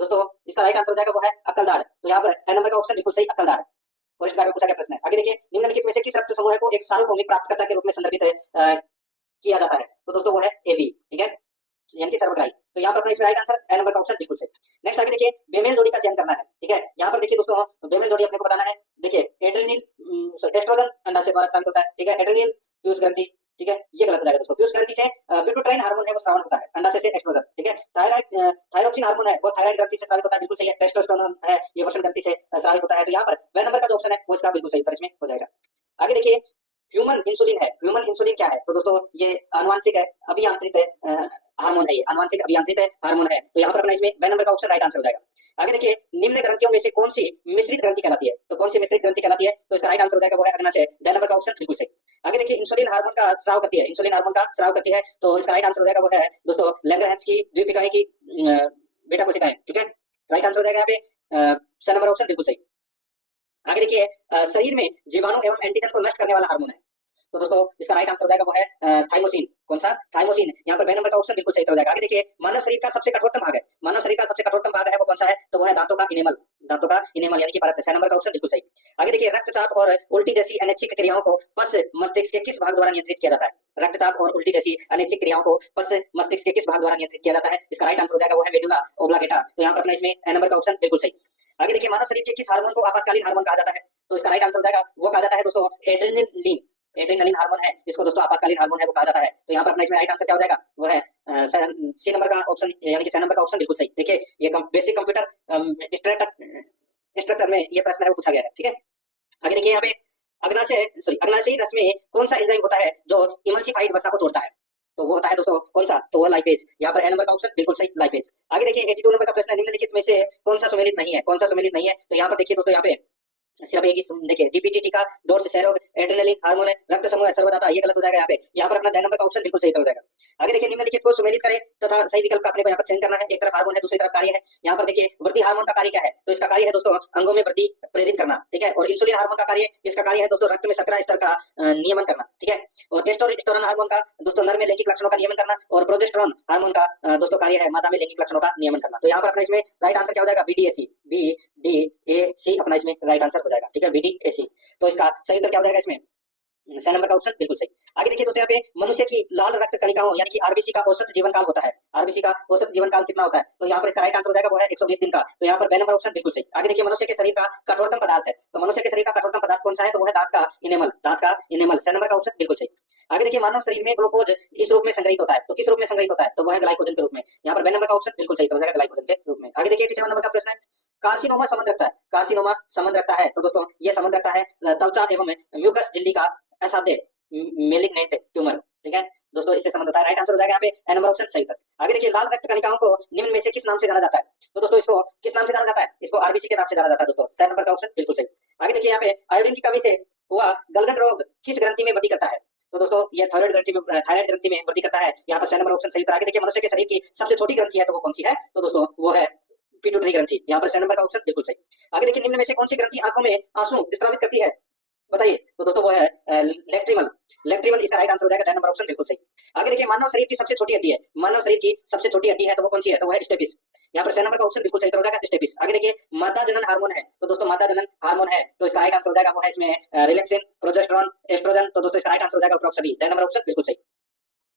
दोस्तों। इसका राइट आंसर हो जाएगा वो है अक्कल दाढ़। तो यहाँ पर ए नंबर का ऑप्शन बिल्कुल सही अक्कल दाढ़। फॉरेस्ट गार्ड में पूछा गया प्रश्न है। आगे देखिए निम्नलिखित में से किस रक्त समूह को एक सार्वभौमिक प्राप्तकर्ता के रूप में संदर्भित किया जाता है। तो दोस्तों वो है AB, ठीक है, यानी कि सर्वग्राही। तो यहाँ पर अपना इसमें राइट आंसर ए नंबर का ऑप्शन बिल्कुल सही। नेक्स्ट आगे देखिए बेमेल जोड़ी का चयन करना है, ठीक है। यहाँ पर देखिए दोस्तों बेमेल जोड़ी अपने को बताना है। देखिए एड्रेनल एस्ट्रोजन अंडाशय द्वारा स्रावित होता है, ठीक है। एड्रेनल पीयूष ग्रंथि, ठीक है, ये गलत हो जाएगा दोस्तों। पीयूष ग्रंथि से ब्यूटोट्राइन हार्मोन है वो स्रावन होता है, अंडाशय से एस्ट्रोजन, ठीक है। थायरॉक्सिन हार्मोन है वो थायराइड ग्रंथि से स्रावित होता है, बिल्कुल सही है। टेस्टोस्टेरोन है ये वृषण ग्रंथि से स्रावित होता है। तो यहाँ पर ब नंबर का जो ऑप्शन है वो इसका बिल्कुल सही उत्तर इसमें हो जाएगा। आगे देखिए ह्यूमन इंसुलिन है। ह्यूमन इंसुलिन क्या है, तो दोस्तों ये आनुवांशिक है, अभियांत्रित है हार्मोन है, ये आनुवांशिक अभियांत्रित है हार्मोन है। तो यहाँ पर अपना इसमें ब नंबर का ऑप्शन राइट आंसर हो जाएगा। आगे देखिए निम्न ग्रंथियों में से कौन सी मिश्रित ग्रंथि कहलाती है। तो कौन सी मिश्रित ग्रंथि कहलाती है, तो इसका राइट आंसर हो जाएगा वो है अग्नाशय। ड नंबर का ऑप्शन बिल्कुल सही। आगे देखिए इंसुलिन हार्मोन का स्राव करती है, इंसुलिन हार्मोन का स्राव करती है, तो इसका राइट आंसर हो जाएगा वो है दोस्तों लैंगरहैंस की द्वीपिकाएं की बेटा कोशिकाएं, ठीक है। राइट आंसर हो जाएगा यहाँ पे स नंबर ऑप्शन बिल्कुल सही। आगे देखिए शरीर में जीवाणु एवं एंटीजन को नष्ट करने वाला हार्मोन है। तो दोस्तों इसका राइट आंसर हो जाएगा वो है थाइमोसिन। कौन सा, थाइमोसिन। यहाँ पर ब नंबर का ऑप्शन बिल्कुल सही हो जाएगा। आगे देखिए मानव शरीर का सबसे कठोरतम भाग है, मानव शरीर का सबसे कठोरतम भाग है वो कौन सा है, तो वो है दांतों का इनेमल, दांतों का इनेमल यानी कि परत। 6 नंबर का ऑप्शन बिल्कुल सही। आगे देखिए रक्तचाप और उल्टी जैसी अनैच्छिक क्रियाओं को पश्च मस्तिष्क के किस भाग द्वारा नियंत्रित किया जाता है। रक्तचाप और उल्टी जैसी अनैच्छिक क्रियाओं को पश्च मस्तिष्क के किस भाग द्वारा नियंत्रित किया जाता है। इसका राइट आंसर हो जाएगा वो है मेडुला ओब्लांगेटा। तो यहाँ पर अपना इसमें ए नंबर का ऑप्शन बिल्कुल सही। आगे देखिए मानव शरीर के किस हार्मोन को आपातकालीन हार्मोन कहा जाता है, तो इसका राइट आंसर हो जाएगा वो कहा जाता है दोस्तों एड्रेनलिन। एड्रेनलिन हार्मोन है इसको दोस्तों आपातकालीन हार्मोन है वो कहा जाता है। तो यहाँ पर अपना इसमें राइट आंसर क्या हो जाएगा वो है सी नंबर का ऑप्शन यानी कि 6 नंबर का ऑप्शन बिल्कुल सही। देखिए ये बेसिक कंप्यूटर स्ट्रक्चर में ये प्रश्न है वो पूछा गया है, ठीक है। आगे देखिए यहाँ पे अग्नाशयी रस में कौन सा एंजाइम होता है जो इमल्सिफाइड वसा को तोड़ता है, तो वो होता है दोस्तों कौन सा, तो वो लाइपेज। यहाँ पर ए नंबर का ऑप्शन बिल्कुल सही लाइपेज। आगे देखिए 82 नंबर का प्रश्न है, निम्नलिखित में से कौन सा सुमेलित नहीं है, कौन सा सुमेलित नहीं है। तो यहाँ पर देखिए दोस्तों यहाँ पे सिर्फ एक ही देखिए डीपीटी का डोर्स सेरोग एड्रेनलिन हार्मोन है, रक्त समूह है सर्वदाता, ये गलत हो जाएगा यहाँ पे। यहाँ पर अपना द नंबर का ऑप्शन बिल्कुल सही हो जाएगा। आगे देखिए निम्नलिखित को सुमेलित करें तथा सही विकल्प का अपने को यहाँ पर चयन करना है। एक तरफ हार्मोन है दूसरी तरफ कार्य है। यहाँ पर देखिए वृद्धि हार्मोन का कार्य क्या है, तो इसका कार्य है दोस्तों अंगों में वृद्धि प्रेरित करना, ठीक है। और इंसुलिन हार्मोन का कार्य, इसका कार्य है दोस्तों रक्त में शर्करा स्तर का नियमन करना, ठीक है। और टेस्टोस्टेरोन हार्मोन का दोस्तों नर में लैंगिक लक्षणों का नियमन करना, और प्रोजेस्टेरोन हार्मोन का दोस्तों कार्य है मादा में लैंगिक लक्षणों का नियमन करना। तो यहाँ पर अपना इसमें राइट आंसर क्या हो जाएगा BDAC अपना इसमें राइट आंसर हो जाएगा, ठीक है, BDAC। तो इसका सही उत्तर क्या हो जाएगा इसमें 6 नंबर का ऑप्शन बिल्कुल सही। आगे देखिए दोस्तों यहाँ पे मनुष्य की लाल रक्त कणिकाओं यानी कि आरबीसी का औसत जीवन काल होता है, आरबीसी का औसत जीवन काल कितना होता है, तो यहाँ पर इसका राइट आंसर हो जाएगा वो है 120 दिन का। तो यहाँ पर ब नंबर ऑप्शन बिल्कुल सही। आगे देखिए मनुष्य के शरीर का कठोरतम पदार्थ है, तो मनुष्य के शरीर का कठोरतम पदार्थ कौन सा है, तो वो है दांत का इनेमल, दांत का इनेमल। 6 नंबर का ऑप्शन बिल्कुल सही। आगे देखिए मानव शरीर में ग्लूकोज इस रूप में संग्रहित होता है, तो किस रूप में संग्रहित होता है, तो वह है ग्लाइकोजन के रूप में। यहाँ पर ब नंबर का ऑप्शन बिल्कुल सही हो जाएगा ग्लाइकोजन के रूप में। आगे देखिए 87 नंबर का प्रश्न है, कार्सिनोमा संबंध रखता है, कार्सिनोमा संबंध रखता है, तो दोस्तों ये संबंध रखता है त्वचा एवं म्यूकस झिल्ली का असाध्य मेलिग्नेंट ट्यूमर, ठीक है दोस्तों, इससे संबंध होता है। राइट आंसर हो जाएगा यहाँ पे ए नंबर ऑप्शन सही उत्तर। आगे देखिए लाल रक्त कणिकाओं को निम्न में से किस नाम से जाना जाता है, तो दोस्तों इसको किस नाम से जाना जाता है, इसको आरबीसी के नाम से जाना जाता है दोस्तों। 6 नंबर का ऑप्शन बिल्कुल सही। आगे देखिए यहाँ पे आयोडीन की कमी से हुआ गलघट रोग किस ग्रंथि में वृद्धि करता है, तो दोस्तों ये थायराइड ग्रंथि में वृद्धि करता है। यहाँ पर 6 नंबर ऑप्शन सही उत्तर। आगे देखिए मनुष्य के शरीर की सबसे छोटी ग्रंथि है, तो वो कौन सी है, तो दोस्तों वो है पिट्यूटरी ग्रंथि। यहाँ पर 6 नंबर का ऑप्शन बिल्कुल सही। आगे देखिए निम्न में से कौन सी ग्रंथि आंखों में आंसू स्रावित करती है, बताइए, तो दोस्तों वो है लैक्रिमल, लैक्रिमल इसका राइट आंसर हो जाएगा 10 नंबर ऑप्शन बिल्कुल सही। आगे देखिए मानव शरीर की सबसे छोटी हड्डी है, मानव शरीर की सबसे छोटी हड्डी है, तो वो कौन सी है, तो वो है स्टेपिस। यहाँ पर 6 नंबर का ऑप्शन बिल्कुल सही हो जाएगा स्टेपिस। आगे देखिए माता जनन हार्मोन है, तो दोस्तों माता जनन हार्मोन है, तो इसका राइट आंसर हो जाएगा वो है इसमें रिलैक्सिन, प्रोजेस्टेरोन, एस्ट्रोजन, तो दोस्तों इसका राइट आंसर हो जाएगा प्रोक्सबी। 10 नंबर ऑप्शन बिल्कुल सही।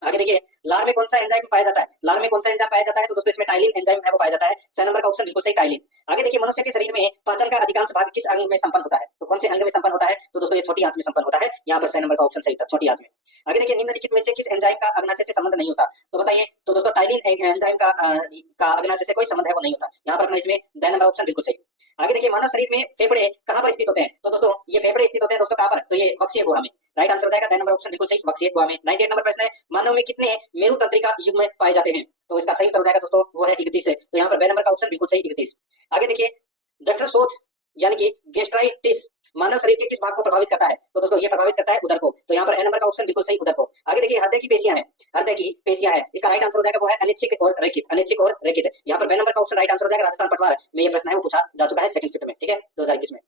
आगे देखिए लार में कौन सा एंजाइम पाया जाता है, लार में कौन सा एंजाइम पाया जाता है, तो दोस्तों इसमें टाइलिन एंजाइम है वो पाया जाता है। 6 नंबर का ऑप्शन बिल्कुल सही टाइलिन। आगे देखिए मनुष्य के शरीर में पाचन का अधिकांश भाग किस अंग में संपन्न होता है, तो कौन से अंग में संपन्न होता है, तो दोस्तों ये छोटी आंत में संपन्न होता है। यहाँ पर 6 नंबर का ऑप्शन सही था, छोटी आंत में। आगे देखिए निम्नलिखित में से किस एंजाइम का अग्नाशय से संबंध नहीं होता, तो बताइए, तो दोस्तों टाइलिन एंजाइम का अग्नाशय से कोई संबंध है वो नहीं होता। यहाँ पर अपना इसमें 10 नंबर ऑप्शन बिल्कुल सही। आगे देखिए मानव शरीर में फेफड़े कहाँ पर स्थित होते हैं? तो दोस्तों ये फेफड़े स्थित होते हैं दोस्तों कहाँ पर? तो ये वक्षीय गुहा में। राइट आंसर हो जाएगा द नंबर ऑप्शन बिल्कुल सही, वक्षीय गुहा में। 98 नंबर प्रश्न है, मानव में कितने मेरु तंत्रिका युग्म पाए जाते हैं? तो इसका सही उत्तर हो जाएगा दोस्तों वो है 31 है। तो यहाँ पर बे नंबर का ऑप्शन बिल्कुल सही 31। आगे देखिए जठर शोथ यानी कि गैस्ट्राइटिस मानव शरीर के किस भाग को प्रभावित करता है? तो दोस्तों ये प्रभावित करता है उदर को। तो यहाँ पर ए नंबर का ऑप्शन बिल्कुल सही उदर को। आगे देखिए हृदय की पेशियां हैं, हृदय की पेशियां है, इसका राइट आंसर हो जाएगा वो है अनिच्छिक और रैखिक, अनिच्छिक और रैखिक। यहाँ पर बे नंबर का ऑप्शन राइट आंसर हो जाएगा। राजस्थान पटवार में ये प्रश्न है वो पूछा जा चुका है सेकंड शिफ्ट में, ठीक है 2021 में।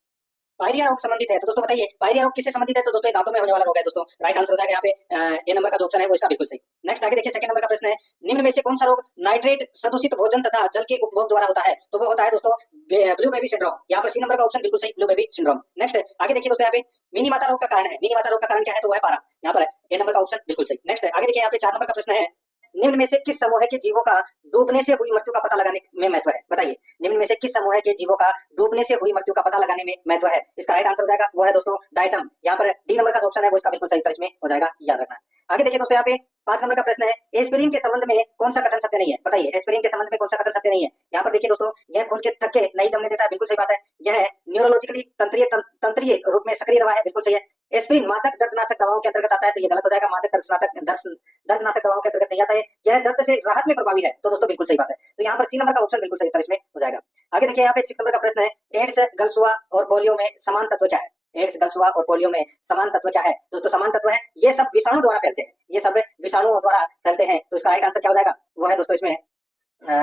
पायरिया रोग संबंधित है, तो दोस्तों बताइए पायरिया रोग किससे संबंधित है? तो दोस्तों दांतों में होने वाला रोग है दोस्तों। राइट आंसर हो जाएगा यहाँ पे ए नंबर का जो ऑप्शन है वो इसका बिल्कुल सही। नेक्स्ट आगे देखिए सेकंड नंबर का प्रश्न है, निम्न में से कौन सा रोग नाइट्रेट सदूषित भोजन तथा जल के उपभोग द्वारा होता है? तो वो होता है दोस्तों ब्लू बेबी सिंड्रोम। यहाँ पर सी नंबर का ऑप्शन बिल्कुल सही, ब्लू बेबी सिंड्रोम। नेक्स्ट आगे देखिए दोस्तों यहाँ पे मिनी माता रोग का कारण है, मिनी माता रोग का कारण क्या है? तो वह पारा। यहाँ पर ए नंबर का ऑप्शन बिल्कुल सही। नेक्स्ट आगे देखिए यहाँ पे 4 नंबर का प्रश्न है, निम्न में से किस समूह के जीवों का डूबने से हुई मृत्यु का पता लगाने में महत्व है? बताइए निम्न में से किस समूह के जीवों का डूबने से हुई मृत्यु का पता लगाने में महत्व है? इसका राइट आंसर हो जाएगा वो है दोस्तों डायटम। यहाँ पर डी नंबर का ऑप्शन है वो इसका बिल्कुल सही उत्तर इसमें हो जाएगा, याद रखना। आगे देखिए दोस्तों यहाँ पे 5 नंबर का प्रश्न है, एस्पिरिन के संबंध में कौन सा कथन सत्य नहीं है? बताइए एस्पिरिन के संबंध में कौन सा कथन सत्य नहीं है? यहाँ पर देखिए दोस्तों यह खून के थक्के नहीं दमने देता है, बिल्कुल सही बात है। यह न्यूरोलॉजिकली तंत्रीय रूप में सक्रिय दवा है, बिल्कुल सही है। एस्पिरिन मादक दर्दनाशक दवाओं के अंतर्गत आता है, तो ये गलत हो जाएगा। मादक दर्दनाशक दवाओं के अंतर्गत नहीं आता है, यह दर्द से राहत में प्रभावी है, तो दोस्तों बिल्कुल सही बात है। तो यहाँ पर सी नंबर का ऑप्शन बिल्कुल सही उत्तर इसमें हो जाएगा। आगे देखिए यहाँ पे 6 नंबर का प्रश्न है, एड्स गलसुआ और पोलियो में समान तत्व क्या है? एड्स गलसुआ और पोलियो में समान तत्व क्या है? दोस्तों समान तत्व है ये सब विषाणु द्वारा फैलते हैं, ये सब विषाणुओं द्वारा फैलते हैं। तो इसका राइट आंसर क्या हो जाएगा? वो है दोस्तों इसमें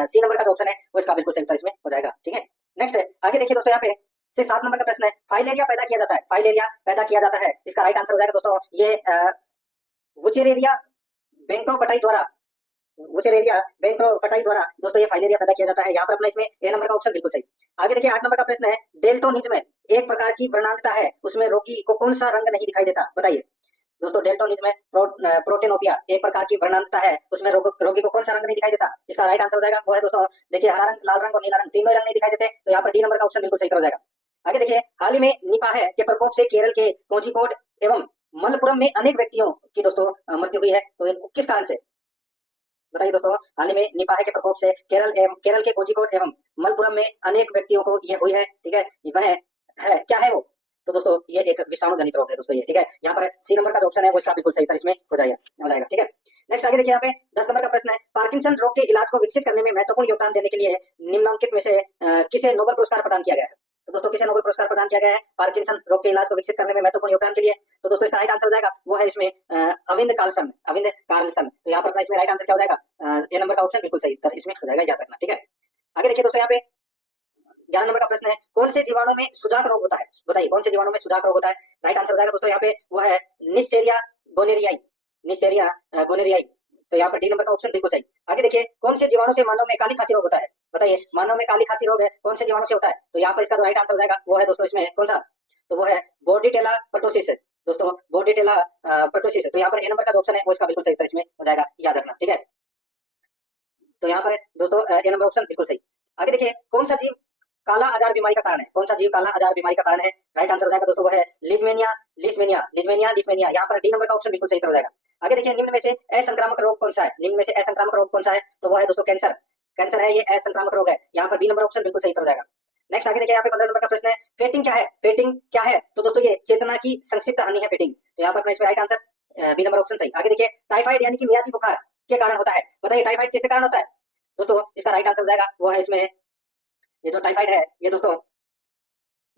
सी नंबर का जो ऑप्शन है वो इसका बिल्कुल सही उत्तर इसमें हो जाएगा, ठीक है। नेक्स्ट आगे देखिए दोस्तों यहाँ पे से 7 नंबर का प्रश्न है, फाइलेरिया पैदा किया जाता है, फाइलेरिया पैदा किया जाता है, इसका राइट आंसर हो जाएगा दोस्तों ये वुचेरेरिया बेंक्रोफटाई द्वारा, वुचेरेरिया बेंक्रोफटाई द्वारा दोस्तों ये फाइलेरिया पैदा किया जाता है। यहाँ पर अपना इसमें ए नंबर का ऑप्शन बिल्कुल सही। आगे देखिए 8 नंबर का प्रश्न है, डेल्टोनिज्म एक प्रकार की वर्णांकता है, उसमें रोगी को कौन सा रंग नहीं दिखाई देता? बताइए दोस्तों डेल्टोनिज्म प्रोटेनोपिया एक प्रकार की वर्णांकता है, उसमें रोगी को कौन सा रंग नहीं दिखाई देता? इसका राइट आंसर हो जाएगा वो है दोस्तों देखिए हरा रंग, लाल रंग और नीला रंग, तीनों रंग नहीं दिखाई देते। तो यहाँ पर डी नंबर का ऑप्शन बिल्कुल सही हो जाएगा। आगे देखिए हाल ही में निपाह के प्रकोप से केरल के कोझिकोड एवं मलपुरम में अनेक व्यक्तियों की दोस्तों मृत्यु हुई है, तो ये किस कारण से? बताइए दोस्तों हाल ही में निपाह के प्रकोप से केरल के कोझिकोड एवं मलपुरम में अनेक व्यक्तियों को ये हुई है, ठीक है। वह है क्या है वो? तो दोस्तों ये एक विषाणु जनित रोग है दोस्तों ये, ठीक है। यहाँ पर सी नंबर का जो ऑप्शन है वो इसका बिल्कुल सही था, इसमें हो जाएगा, ठीक है। नेक्स्ट आगे देखिए यहाँ पे 10 नंबर का प्रश्न है, पार्किंसन रोग के इलाज को विकसित करने में महत्वपूर्ण योगदान देने के लिए निम्नलिखित में से किसे नोबेल पुरस्कार प्रदान किया गया है? तो दोस्तों किसे नोबेल पुरस्कार प्रदान किया गया है पार्किंसन रोग के इलाज को विकसित करने में महत्वपूर्ण योगदान के लिए? तो दोस्तों इसका राइट आंसर हो जाएगा वो है इसमें अविंद कार्लसन। तो यहाँ पर इसमें राइट आंसर क्या हो जाएगा? ए नंबर का ऑप्शन बिल्कुल सही इसमें हो जाएगा, याद रखना, ठीक है। आगे देखिए दोस्तों यहाँ पे 11 नंबर का प्रश्न है, कौन से जीवाणु में सुजाक रोग होता है? बताइए कौन से जीवाणु में सुजाक रोग होता है? राइट आंसर हो जाएगा दोस्तों यहाँ पे वो है निस्सेरिया गोनेरियाई। तो यहाँ पर डी नंबर का ऑप्शन बिल्कुल सही। आगे देखिए कौन से जीवाणु से मानव में काली खांसी रोग होता है? बताइए मानव में काली खांसी रोग है कौन से जीवाणु से होता है? तो यहाँ पर इसका जो राइट आंसर हो जाएगा वो है दोस्तों इसमें कौन सा? तो वो है बोर्डिटेला पर्टोसिस दोस्तों, बोर्डिटेला पर्टोसिस। तो यहाँ पर ए नंबर का जो ऑप्शन है वो इसका बिल्कुल सही इसमें हो जाएगा, याद रखना, ठीक है। तो यहाँ पर दोस्तों ए नंबर ऑप्शन बिल्कुल सही। आगे देखिए कौन सा जीव काला आजार बीमारी का कारण है? कौन सा जीव काला आजार बीमारी का कारण है? राइट आंसर हो जाएगा दोस्तों वो है लिस्मेनिया। यहाँ पर डी नंबर का ऑप्शन बिल्कुल सही हो जाएगा। आगे देखिए निम्न में से असंक्रामक रोग कौन सा है? निम्न में से असंक्रामक रोग कौन सा है? तो वो है दोस्तों कैंसर है, ये असंक्रामक रोग है। यहाँ पर बी नंबर ऑप्शन बिल्कुल सही हो जाएगा। नेक्स्ट आगे देखिए यहाँ पे 15 नंबर का प्रश्न है, फेटिंग क्या है? तो दोस्तों ये चेतना की संक्षिप्त हानि है फेटिंग। तो यहाँ पर इसमें right answer B number option सही। आगे देखिए टाइफाइड यानी कि मियादी बुखार के कारण होता है, बताइए टाइफाइड किसके कारण होता है? दोस्तों इसका राइट आंसर हो जाएगा वो है इसमें ये जो टाइफाइड है ये दोस्तों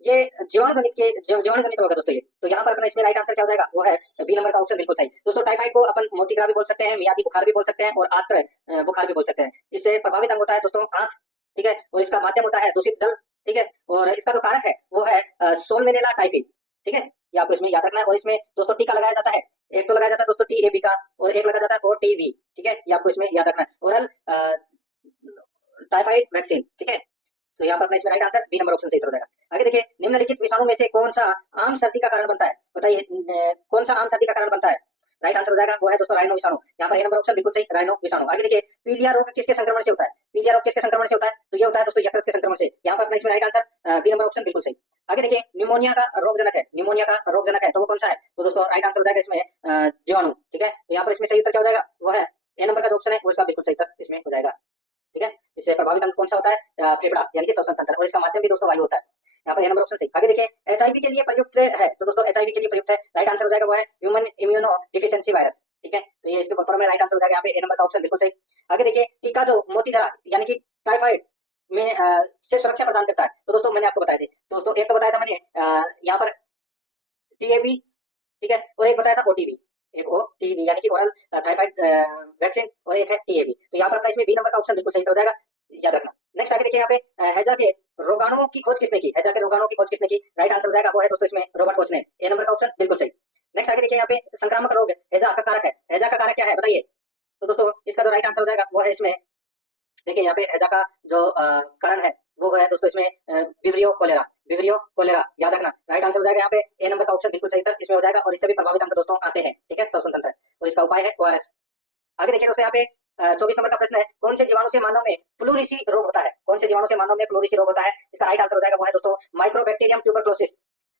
ये जीवाणु जनित रोग है दोस्तों ये। तो यहाँ पर अपना इसमें राइट आंसर क्या हो जाएगा वो है बी नंबर का ऑप्शन बिल्कुल सही। दोस्तों टाइफाइड को अपन मोतीग्रा भी बोल सकते हैं, मियादी बुखार भी बोल सकते हैं और आंत्र बुखार भी बोल सकते हैं। इससे प्रभावित अंग होता है दोस्तों आंख, ठीक है, और इसका माध्यम होता है दूषित जल, ठीक है, और इसका जो कारक है वो है सोलमेनेला टाइफी, ठीक है, ये आपको इसमें याद रखना है। और इसमें दोस्तों टीका लगाया जाता है, एक तो लगाया जाता है दोस्तों TAB का और एक लगाया जाता है OTV, ठीक है, ये आपको इसमें याद रखना है, ओरल टाइफाइड वैक्सीन, ठीक है। तो यहाँ पर अपना इसमें right answer B number option सही हो जाएगा। आगे देखिए निम्नलिखित विषाणु में से कौन सा आम सर्दी का कारण बनता है? बताइए कौन सा आम सर्दी का कारण बनता है? राइट आंसर हो जाएगा वो है दोस्तों राइनो विषाणु। यहाँ पर ए नंबर ऑप्शन बिल्कुल सही, राइनो विषाणु। आगे देखिए पीलिया रोग किसके संक्रमण से होता है? पीलिया रोग किसके संक्रमण से होता है? तो ये होता है दोस्तों यकृत के संक्रमण से। यहाँ पर अपना इसमें right answer B number option बिल्कुल सही। आगे देखिए निमोनिया का रोगजनक है, तो वो कौन सा है? तो दोस्तों राइट आंसर हो जाएगा इसमें जीवाणु, ठीक है। तो यहाँ पर इसमें सही उत्तर क्या हो जाएगा वो है ए नंबर का जो ऑप्शन है वो इसका बिल्कुल सही उत्तर इसमें हो जाएगा, ठीक है। इससे प्रभावित अंग कौन सा होता है? फेफड़ा यानी कि श्वसन तंत्र, और इसका माध्यम भी दोस्तों वायु होता है। यहाँ पर ए नंबर ऑप्शन सही। आगे देखिए एचआईवी के लिए प्रयुक्त है, तो दोस्तों एचआईवी के लिए प्रयुक्त है, राइट आंसर हो जाएगा वो है ह्यूमन इम्यूनो डिफिशिएंसी वायरस। ठीक है, तो ये इसके फॉर्म में राइट आंसर हो जाएगा यहाँ पे ए नंबर का ऑप्शन बिल्कुल सही। आगे देखिए टीका जो मोतीझरा यानी कि टाइफाइड में से सुरक्षा प्रदान करता है, तो दोस्तों मैंने आपको बताया थे दोस्तों, एक तो बताया था मैंने यहाँ पर टीएबी, ठीक है, और एक बताया था ओटीबी, एक ओटीबी यानी कि ओरल थाइरॉइड वैक्सीन, और एक है टीएबी। तो यहाँ पर अपना इसमें बी नंबर का ऑप्शन बिल्कुल सही हो जाएगा, याद रखना। नेक्स्ट आगे देखिए यहाँ पे हैजा के रोगाणुओं की खोज किसने की, हैजा के रोगाणुओं की खोज किसने की, राइट आंसर हो जाएगा वो है दोस्तों इसमें रॉबर्ट कोच ने, ए नंबर का ऑप्शन बिल्कुल सही। नेक्स्ट आगे देखिए यहाँ पे संक्रामक रोग हैजा का कारक है, हैजा का कारक क्या है बताइए, तो दोस्तों इसका जो राइट आंसर हो जाएगा वो है इसमें, देखिए यहाँ पे हैजा का जो कारण है वो है दोस्तों इसमें विब्रियो कोलेरा, विब्रियो कोलेरा, याद रखना। राइट आंसर हो जाएगा यहाँ पे ए नंबर का ऑप्शन बिल्कुल सही इसमें हो जाएगा, और इससे भी प्रभावित अंग दोस्तों आते हैं, ठीक है, सब स्वतंत्र है, और इसका उपाय है ओआरएस। आगे देखिए दोस्तों यहाँ पे 24 नंबर का प्रश्न है, कौन से जीवाणु से मानव में प्लूरिसी रोग होता है, कौन से जीवाणु से मानव में प्लूरिसी रोग होता है, इसका राइट आंसर हो जाएगा वो है दोस्तों माइक्रोबैक्टीरियम ट्यूबरक्लोसिस,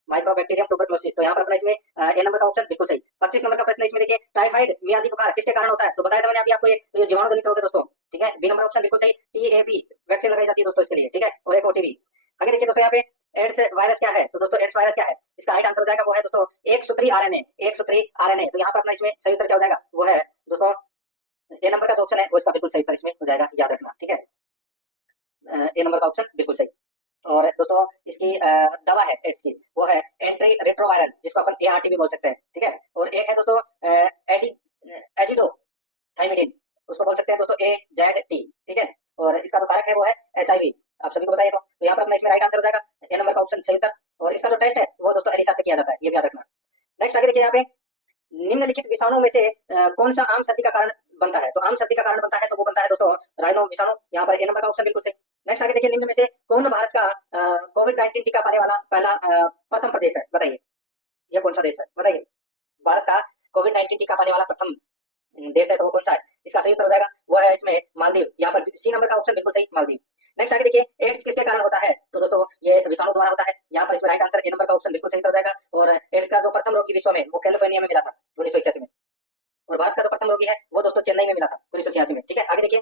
माइक्रोबैक्टीरियम ट्यूबरक्लोसिस। तो यहाँ पर अपना इसमें ए नंबर का ऑप्शन बिल्कुल सही। 25 नंबर का प्रश्न है, इसमें देखिए टाइफाइड मियादी बुखार किसके कारण होता है, तो बताया था मैंने अभी आपको, ये जीवाणु जनित रोग है दोस्तों, ठीक है, बी नंबर ऑप्शन बिल्कुल सही, टीएबी वैक्सीन लगाई जाती है दोस्तों इसके लिए, ठीक है, और एक ओटीबी। आगे देखिए दोस्तों यहाँ पे एड्स वायरस क्या है, तो दोस्तों एड्स वायरस क्या है, इसका राइट आंसर हो जाएगा वो है दोस्तों एक सूत्री आरएनए, एक सूत्री आरएनए। तो यहाँ पर अपना इसमें सही उत्तर क्या हो जाएगा वो है दोस्तों ए नंबर का जो ऑप्शन है वो इसका बिल्कुल सही उत्तर इसमें हो जाएगा, याद रखना, ठीक है, ए नंबर का ऑप्शन बिल्कुल सही। और दोस्तों इसकी दवा है एड्स की, वो है एंटी रेट्रोवायरल, जिसको अपन एआरटी भी बोल सकते हैं, ठीक है, और एक है दोस्तों एडी एजिडो थाइमिडिन, उसको बोल सकते हैं दोस्तों एजेड-टी, ठीक है, और इसका जो कारक है वो है एचआईवी, आप सभी को बताइए। तो यहाँ पर अपना इसमें राइट आंसर हो जाएगा ए नंबर का ऑप्शन सही उत्तर, और इसका जो टेस्ट है वो दोस्तों एलिसा से किया जाता है, ये भी याद रखना। नेक्स्ट आगे देखिए यहाँ पे निम्नलिखित विषाणु में से कौन सा आम सर्दी का कारण बनता है, तो आम सर्दी का कारण बनता है तो वो बनता है दोस्तों राइनो विषाणु, यहाँ पर ए नंबर का ऑप्शन बिल्कुल सही। नेक्स्ट आगे देखिए निम्न में से कौन भारत का कोविड-19 टीका पाने वाला पहला प्रथम प्रदेश है, बताइए ये कौन सा देश है, बताइए भारत का कोविड-19 टीका पाने वाला प्रथम देश है तो वो कौन सा है, इसका सही उत्तर हो जाएगा वो है इसमें मालदीव, यहाँ पर सी नंबर का ऑप्शन बिल्कुल सही, मालदीव। नेक्स्ट आगे देखिए एड्स किसके कारण होता है, तो दोस्तों ये विषाणु द्वारा होता है, यहाँ पर इसमें राइट आंसर ए नंबर का ऑप्शन बिल्कुल सही हो जाएगा। और एड्स का जो प्रथम रोगी विश्व में वो कैलिफोर्निया में मिला था 1981 में, और भारत का जो प्रथम रोगी है वो दोस्तों चेन्नई में मिला था 1986 में, ठीक है। आगे देखिए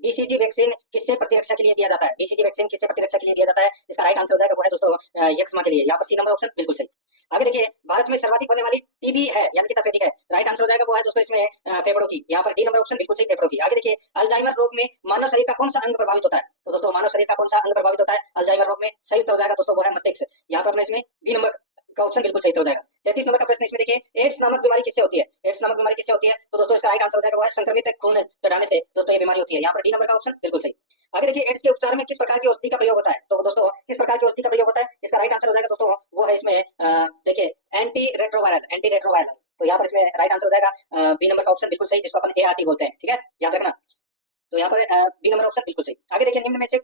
बीसीजी वैक्सीन किससे प्रतिरक्षा के लिए दिया जाता है, बीसीजी वैक्सीन किससे प्रतिरक्षा के लिए दिया जाता है, इसका राइट आंसर हो जाएगा वो है दोस्तों यक्ष्मा के लिए, यहाँ पर सी नंबर ऑप्शन बिल्कुल सही। आगे देखिए भारत में सर्वाधिक होने वाली टीबी है यानी कि तपेदिक है, राइट आंसर हो जाएगा वो है दोस्तों इसमें फेफड़ों की, यहाँ पर डी नंबर ऑप्शन बिल्कुल सही, फेफड़ों की। आगे देखिए अल्जाइमर रोग में मानव शरीर का कौन सा अंग प्रभावित होता है, तो दोस्तों मानव शरीर का कौन सा अंग प्रभावित होता है अल्जाइमर रोग में, सही उत्तर हो जाएगा दोस्तों वो है मस्तिष्क, यहाँ पर इसमें बी नंबर का ऑप्शन बिल्कुल सही हो जाएगा। 33 नंबर का प्रश्न इसमें देखिए एड्स नामक बीमारी किससे होती है, एड्स नामक बीमारी किससे होती है, तो दोस्तों इसका राइट आंसर हो जाएगा वो है संक्रमित खून चढ़ाने से दोस्तों ये बीमारी होती है, यहाँ पर डी नंबर का ऑप्शन बिल्कुल सही। आगे देखिए एड्स के उपचार में किस प्रकार की औषधि का प्रयोग होता है, तो दोस्तों किस प्रकार की औषधि का प्रयोग होता है, इसका राइट आंसर हो जाएगा दोस्तों वो है इसमें देखिए एंटी रेट्रोवायरल, एंटी रेट्रोवायरल, तो यहाँ पर इसमें राइट आंसर हो जाएगा बी नंबर का ऑप्शन बिल्कुल सही, जिसको अपन एआरटी बोलते हैं, ठीक है, याद रखना। तो यहाँ पर बी नंबर ऑप्शन बिल्कुल सही। आगे देखिए निम्न में से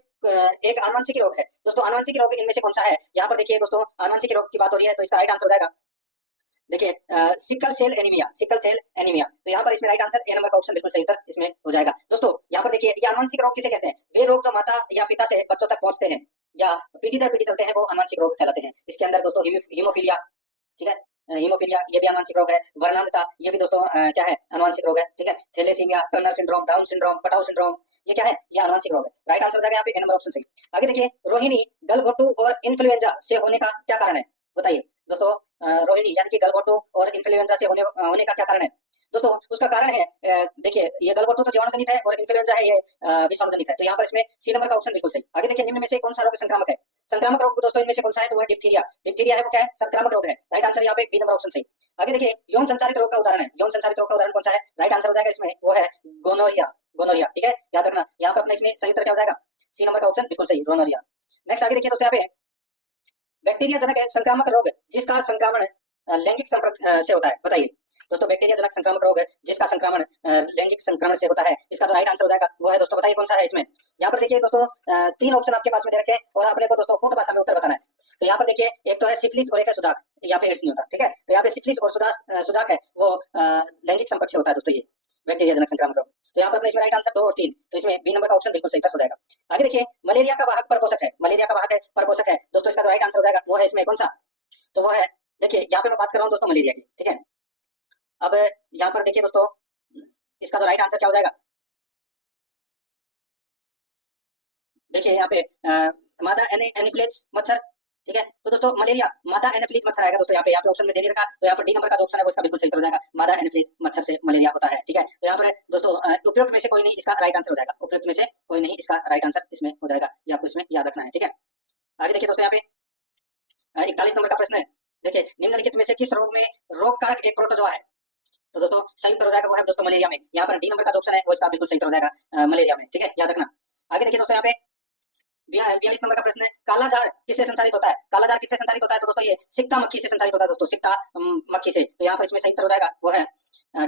एक आनुवंशिक रोग है दोस्तों, आनुवंशिक रोग इनमें से कौन सा है, यहाँ पर देखिए दोस्तों आनुवंशिक रोग की बात हो रही है तो इसका राइट आंसर हो जाएगा देखिए sickle cell anaemia, sickle cell anaemia, तो यहाँ पर इसमें राइट आंसर ए नंबर का ऑप्शन बिल्कुल सही उत्तर इसमें हो जाएगा। दोस्तों यहाँ पर देखिए ये आनुवंशिक रोग किसे कहते हैं, वे रोग जो माता या पिता से बच्चों तक पहुंचते हैं या पीढ़ी दर पीढ़ी चलते हैं वो आनुवंशिक रोग कहलाते हैं। इसके अंदर दोस्तों हीमोफीलिया, ठीक है, हीमोफीलिया ये भी आनुवंशिक रोग है, वर्णांधता ये भी दोस्तों क्या है आनुवंशिक रोग है, ठीक है, thalassaemia, Turner syndrome, Down syndrome, Patau syndrome ये क्या है ये आनुवंशिक रोग है, राइट आंसर हो जाएगा यहाँ पे ए नंबर ऑप्शन सही। आगे देखिए रोहिणी गलघोटू और इन्फ्लुएंजा से होने का क्या कारण है, बताइए दोस्तों रोहिणी यानी कि गलघोटू और इन्फ्लुएंजा से होने का क्या कारण है, दोस्तों उसका कारण है देखिए ये गलघोटू तो जीवाणु जनित है और इन्फ्लुएंजा है ये विषाणु जनित है, तो यहाँ पर इसमें सी नंबर का ऑप्शन बिल्कुल सही। आगे देखिए निम्न में से कौन सा रोग संक्रामक है, संक्रामक रोग दोस्तों इनमें से कौन सा है तो वह डिप्थीरिया, डिप्थीरिया है वो क्या है संक्रामक रोग है, राइट आंसर यहाँ पे बी नंबर ऑप्शन सही। आगे देखिए यौन संचारित रोग का उदाहरण है, यौन संचारित रोग का उदाहरण कौन सा है, राइट आंसर हो जाएगा इसमें वो है गोनोरिया, गोनोरिया, ठीक है, याद रखना। यहाँ पर अपने इसमें सही उत्तर क्या हो जाएगा सी नंबर का ऑप्शन बिल्कुल सही, गोनोरिया। नेक्स्ट आगे देखिए दोस्तों यहाँ पे बैक्टीरिया जनक संक्रामक रोग जिसका संक्रमण लैंगिक संपर्क से होता है, बताइए दोस्तों बैक्टीरिया जनक संक्रामक रोग है जिसका संक्रमण लैंगिक संक्रमण से होता है, इसका जो राइट आंसर हो जाएगा वो है दोस्तों बताइए कौन सा है इसमें। यहाँ पर देखिए दोस्तों तीन ऑप्शन आपके पास में दे रखे हैं और आपने को दोस्तों पूर्ण भाषा में उत्तर बताना है। तो यहाँ पर देखिए एक तो है सिफिलिस और एक है सुदाक, यहाँ पे एड्स नहीं होता, ठीक है, तो यहाँ पे सिफिलिस और सुदाक है वो लैंगिक संपर्क से होता है दोस्तों ये बैक्टीरिया जनक संक्रामक रोग। तो यहाँ पर इसमें राइट आंसर 2 और 3, तो इसमें बी नंबर का ऑप्शन बिल्कुल सही हो जाएगा। आगे देखिए मलेरिया का वाहक परपोषक है, मलेरिया का वाहक है परपोषक है दोस्तों, इसका जो राइट आंसर हो जाएगा वो है इसमें कौन सा, तो वो है देखिए यहाँ पे मैं बात कर रहा हूँ दोस्तों मलेरिया की, ठीक है। अब यहाँ पर देखिए दोस्तों इसका जो राइट आंसर क्या हो जाएगा, देखिए यहाँ पे मादा एनिकुलेज मच्छर ठीक है। तो दोस्तों मलेरिया मादा एनाफिलीज मच्छर आएगा दोस्तों, यहाँ पे ऑप्शन में दे नहीं रखा, तो यहाँ पर डी नंबर का जो ऑप्शन है वो इसका बिल्कुल सही उत्तर हो जाएगा, मादा एनाफिलीज मच्छर से मलेरिया होता है। ठीक है, तो यहाँ पर दोस्तों उपयुक्त में से कोई नहीं इसका राइट आंसर हो जाएगा, उपयुक्त में से कोई नहीं इसका राइट आंसर इसमें हो जाएगा, ये आपको इसमें याद रखना है। ठीक है, आगे देखिए दोस्तों, यहाँ पे 41 नंबर का प्रश्न है। देखिए, निम्नलिखित में से किस रोग में रोग कारक एक प्रोटोजोआ है? तो दोस्तों सही उत्तर हो जाएगा वो है दोस्तों मलेरिया में, यहाँ पर डी नंबर का जो ऑप्शन है वो इसका बिल्कुल सही उत्तर हो जाएगा मलेरिया में। ठीक है, याद रखना। आगे देखिए दोस्तों, यहाँ पे 42 नंबर का प्रश्न है, कालाजार किससे संचालित होता है? कालाजार किससे संचालित होता है? तो दोस्तों ये सिक्ता मक्खी से संचालित होता है दोस्तों, सिक्ता मक्खी से। तो यहाँ पर इसमें सही उत्तर हो जाएगा वो है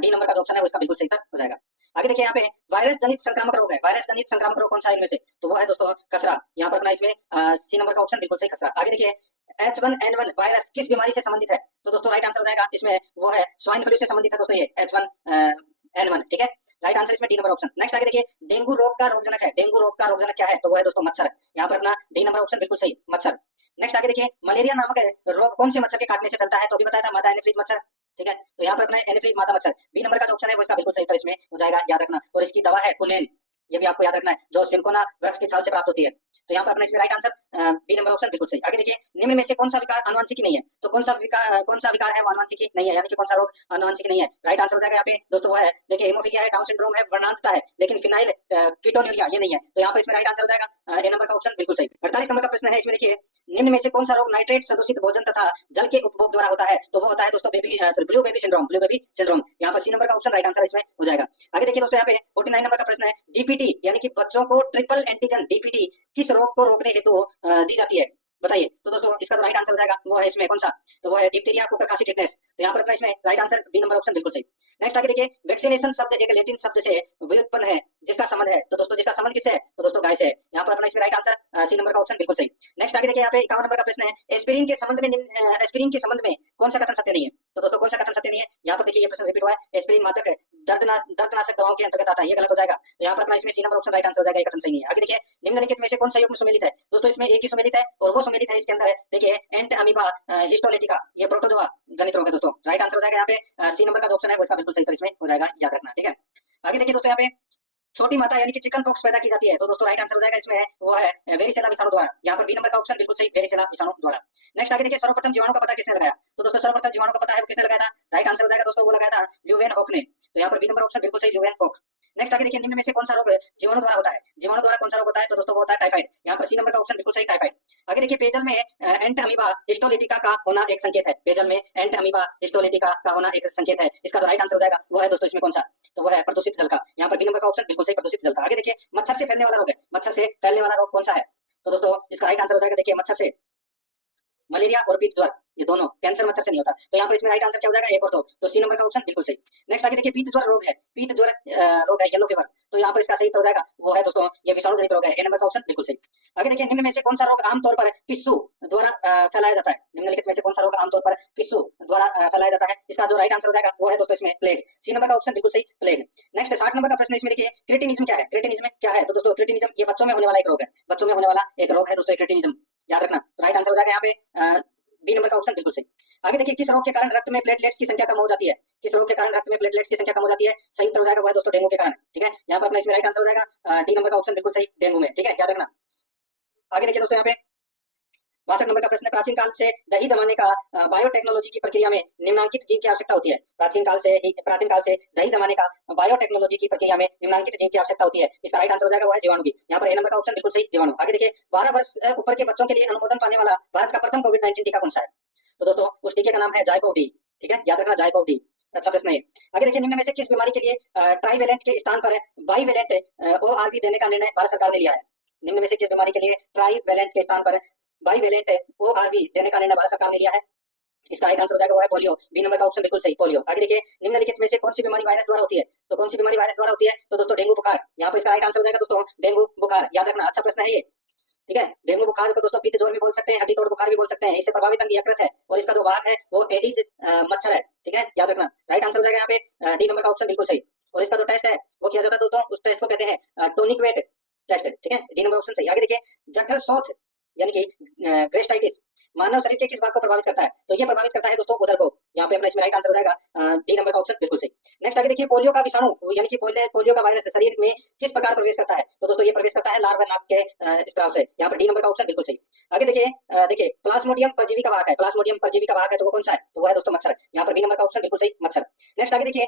डी नंबर का जो ऑप्शन है वो इसका बिल्कुल सही उत्तर हो जाएगा। आगे देखिए, यहाँ पे वायरस जनित संक्रामक रोग है, वायरस जनित संक्रामक रोग कौन सा है इनमें से? तो वो है दोस्तों खसरा, यहाँ पर अपना इसमें सी नंबर का ऑप्शन बिल्कुल सही खसरा। आगे देखिए, H1N1 वायरस किस बीमारी से संबंधित है? तो दोस्तों राइट आंसर हो जाएगा इसमें वो है स्वाइन फ्लू से संबंधित है दोस्तों ये H1N1। ठीक है, राइट आंसर इसमें डी नंबर ऑप्शन। नेक्स्ट आगे देखिए, डेंगू रोग का रोगजनक है, डेंगू रोग का रोगजनक क्या है? तो वो है दोस्तों मच्छर, यहाँ पर अपना डी नंबर ऑप्शन बिल्कुल सही, मच्छर। नेक्स्ट आगे देखिए, मलेरिया नामक रोग कौन से मच्छर के काटने से फैलता है? तो भी बताया था मादा एनाफिलीज मच्छर। ठीक है, तो यहाँ पर अपना एनाफिलीज मादा मच्छर, बी नंबर का जो ऑप्शन है वो इसका बिल्कुल सही उत्तर इसमें हो जाएगा, याद रखना। और इसकी दवा है कुलेन, ये भी आपको याद रखना है, जो सिंकोना वृक्ष की छाल से प्राप्त होती है। तो यहाँ पर अपना इसमें right answer B number option बिल्कुल सही। आगे देखिए, निम्न में से कौन सा विकार आनुवंशिकी नहीं है? तो कौन सा विकार है वो आनुवंशिकी नहीं है, यानी कि कौन सा रोग आनुवंशिकी नहीं है? राइट आंसर हो जाएगा यहाँ पे दोस्तों वो है, देखिए हेमोफीलिया है, डाउन सिंड्रोम है, वर्णांतता है, लेकिन फिनाइल कीटोन्यूरिया ये नहीं है। तो यहाँ पर इसमें राइट आंसर हो जाएगा ए नंबर का ऑप्शन बिल्कुल सही। 48 नंबर का प्रश्न है, इसमें देखिए, निम्न में से कौन सा रोग नाइट्रेट सदूषित भोजन तथा जल के उपभोग द्वारा होता है? तो वो होता है दोस्तों blue baby syndrome, blue baby syndrome. यहाँ पर सी नंबर का ऑप्शन राइट आंसर इसमें हो जाएगा। आगे देखिए दोस्तों, यहाँ पे 49 नंबर का प्रश्न है, डीपीटी यानी कि बच्चों को ट्रिपल एंटीजन डीपीटी किस रोग को रोकने हेतु दी जाती है? बताइए। तो दोस्तों इसका तो राइट आंसर हो जाएगा वो है इसमें कौन सा? तो वो है डिप्थीरिया, कुकर खांसी, टिटनेस। तो यहाँ पर अपना इसमें right answer B number option बिल्कुल सही। नेक्स्ट आगे देखिए, वैक्सीनेशन शब्द एक लैटिन शब्द से व्युत्पन्न है जिसका संबंध है, तो दोस्तों जिसका संबंध किससे है? तो दोस्तों गाय से है। यहाँ पर अपना इसमें राइट आंसर सी नंबर का ऑप्शन बिल्कुल सही। नेक्स्ट आगे देखिए, यहाँ पे 51 नंबर का प्रश्न है, एस्पिरिन के संबंध में एस्पिरिन के संबंध में कौन सा कथन सत्य नहीं है? तो दोस्तों कौन सा कथन सत्य नहीं है? यहाँ पर देखिए ये प्रश्न रिपीट हुआ है, एस्पिरिन मादक दर्दनाशक दवाओं के अंतर्गत आता है, ये गलत हो जाएगा। तो यहाँ पर अपना इसमें C number option right answer हो जाएगा, ये कथन सही नहीं है। आगे देखिए, निम्नलिखित में से कौन सा युग्म सुमेलित है? दोस्तों इसमें एक ही सुमेलित है और वो सुमेलित है इसके अंदर है, देखिए एंट अमीबा हिस्टोलिटिका, ये प्रोटोजोआ जनित रोग है दोस्तों। राइट आंसर हो जाएगा यहाँ पे सी नंबर का जो ऑप्शन है वो इसका बिल्कुल सही उत्तर इसमें हो जाएगा, याद रखना। ठीक है, आगे देखिए दोस्तों, यहाँ पे छोटी माता यानी कि चिकन पॉक्स पैदा की जाती है, तो दोस्तों राइट आंसर हो जाएगा इसमें वो है वेरिसेला विषाणु द्वारा। यहाँ पर बी नंबर का ऑप्शन बिल्कुल सही, वेरिसेला विषाणु द्वारा। नेक्स्ट आगे देखिए, सर्वप्रथम जीवाणु का पता किसने लगाया? तो दोस्तों सर्वप्रथम जीवाणु का पता है वो किसने लगाया था? राइट आंसर हो जाएगा दोस्तों वो लगाया था ल्यूवेन हॉक ने। तो यहाँ पर बी नंबर ऑप्शन बिल्कुल सही, ल्यूवेन हॉक। नेक्स्ट आगे देखिए, निम्न में से कौन सा रोग जीवाणु द्वारा होता है? जीवाणु द्वारा कौन सा रोग होता है? तो दोस्तों वो होता है टाइफाइड। यहाँ पर सी नंबर का ऑप्शन बिल्कुल सही, टाइफाइड। आगे देखिए, पेयजल में एंट अमीबा हिस्टोलिटिका का होना एक संकेत है, पेयजल में एंट अमीबा हिस्टोलिटिका का होना एक संकेत है, इसका तो राइट आंसर हो जाएगा वो है दोस्तों इसमें कौन सा? तो वो है प्रदूषित जल का। यहाँ पर बी नंबर का ऑप्शन बिल्कुल सही, प्रदूषित जल का। आगे देखिए, मच्छर से फैलने वाला रोग है, मच्छर से फैलने वाला रोग कौन सा है? तो दोस्तों इसका राइट आंसर हो जाएगा, देखिए मच्छर से मलेरिया और पीत ज्वर, ये दोनों, कैंसर मच्छर से नहीं होता। तो यहाँ पर इसमें राइट आंसर क्या हो जाएगा? एक और दो, तो सी नंबर का ऑप्शन बिल्कुल सही। नेक्स्ट आगे देखिए, पीत ज्वर रोग है, पीत ज्वर रोग है, येलो फीवर। तो यहाँ पर इसका सही उत्तर हो जाएगा वो है दोस्तों ये विषाणु जनित रोग है, ए नंबर का ऑप्शन बिल्कुल सही। आगे देखिए, निम्न में से कौन सा रोग आमतौर पर पिस्सू द्वारा फैलाया जाता है? निम्नलिखित में से कौन सा रोग आमतौर पर पिस्सू द्वारा फैलाया जाता है? इसका जो राइट आंसर हो जाएगा वो है दोस्तों इसमें प्लेग, सी नंबर का ऑप्शन बिल्कुल सही, प्लेग। नेक्स्ट 60 नंबर का प्रश्न, इसमें देखिए क्रेटिनिज्म क्या है? क्रेटिनिज्म क्या है? तो दोस्तों क्रेटिनिज्म ये बच्चों में होने वाला एक रोग है, बच्चों में होने वाला एक रोग है दोस्तों क्रेटिनिज्म, याद रखना। तो राइट आंसर हो जाएगा यहाँ पे बी नंबर का ऑप्शन बिल्कुल सही। आगे देखिए, किस रोग के कारण रक्त में प्लेटलेट्स की संख्या कम हो जाती है? किस रोग के कारण रक्त में प्लेटलेट्स की संख्या कम हो जाती है? सही उत्तर हो जाएगा वो है दोस्तों डेंगू के कारण। ठीक है, यहाँ पर अपना इसमें राइट आंसर हो जाएगा डी नंबर का ऑप्शन बिल्कुल सही, डेंगू में। ठीक है, याद रखना। आगे देखिए दोस्तों, यहाँ पे 62 नंबर का प्रश्न, प्राचीन काल से दही जमाने का बायोटेक्नोलॉजी की प्रक्रिया में निम्नांकित जीव की आवश्यकता होती है? प्राचीन काल से दही जमाने का बायोटेक्नोलॉजी की प्रक्रिया में निम्नांकित जीव की आवश्यकता होती है, इसका राइट आंसर हो जाएगा वो है जीवाणु की। यहाँ पर ए नंबर का ऑप्शन बिल्कुल सही, जीवाणु। आगे देखिए, 12 वर्ष ऊपर के बच्चों के लिए अनुमोदन पाने वाला भारत का प्रथम कोविड-19 टीका कौन सा है? तो दोस्तों उस टीके का नाम है जाइकोव डी। ठीक है, याद रखना, जाइकोव डी। अच्छा प्रश्न है। आगे देखिए, निम्न में से किस बीमारी के लिए ट्राइवेलेंट के स्थान पर बाईवेलेंट ओआरवी देने का निर्णय भारत सरकार ने लिया है? निम्न में से किस बीमारी के लिए ट्राइवेलेंट के स्थान पर बाईवेलेंट ओआरवी देने का निर्णय भारत सरकार ने लिया है? इसका राइट आंसर हो जाएगा वो है पोलियो, बी नंबर का ऑप्शन बिल्कुल सही, पोलियो। आगे देखिए, निम्नलिखित में से कौन सी बीमारी वायरस द्वारा होती है? तो कौन सी बीमारी वायरस द्वारा होती है? तो दोस्तों डेंगू बुखार। यहाँ पर इसका राइट आंसर हो जाएगा दोस्तों डेंगू बुखार, याद रखना, अच्छा प्रश्न है ये। ठीक है, डेंगू बुखार को दोस्तों पीत ज्वर भी बोल सकते हैं, हड्डी तोड़ बुखार भी बोल सकते हैं, इससे प्रभावित अंग यकृत है और इसका जो वाहक है वो एडिज मच्छर है। ठीक है, याद रखना, राइट आंसर हो जाएगा यहाँ पे डी नंबर का ऑप्शन बिल्कुल सही। और इसका जो टेस्ट है वो किया जाता है दोस्तों, उस टेस्ट को कहते हैं टोनिकवेट टेस्ट। ठीक है, डी नंबर ऑप्शन सही। आगे देखिए, जठर शोथ यानी कि ग्रेस्टाइटिस मानव शरीर के किस भाग को प्रभावित करता है? तो ये प्रभावित करता है दोस्तों उदर को। यहाँ पे अपना इसमें राइट आंसर हो जाएगा डी नंबर का ऑप्शन बिल्कुल सही। नेक्स्ट आगे देखिए, पोलियो का विषाणु यानी कि पोलियो का वायरस शरीर में किस प्रकार प्रवेश करता है? तो दोस्तों ये प्रवेश करता है लार व नाक के स्त्राव से। यहाँ पर डी नंबर का ऑप्शन बिल्कुल सही। आगे देखिए प्लाज्मोडियम परजीवी का वाहक है। प्लाज्मोडियम परजीवी का वाहक है तो वो कौन सा है? तो वो है दोस्तों मच्छर। यहाँ पर बी नंबर का ऑप्शन बिल्कुल सही, मच्छर। नेक्स्ट आगे देखिए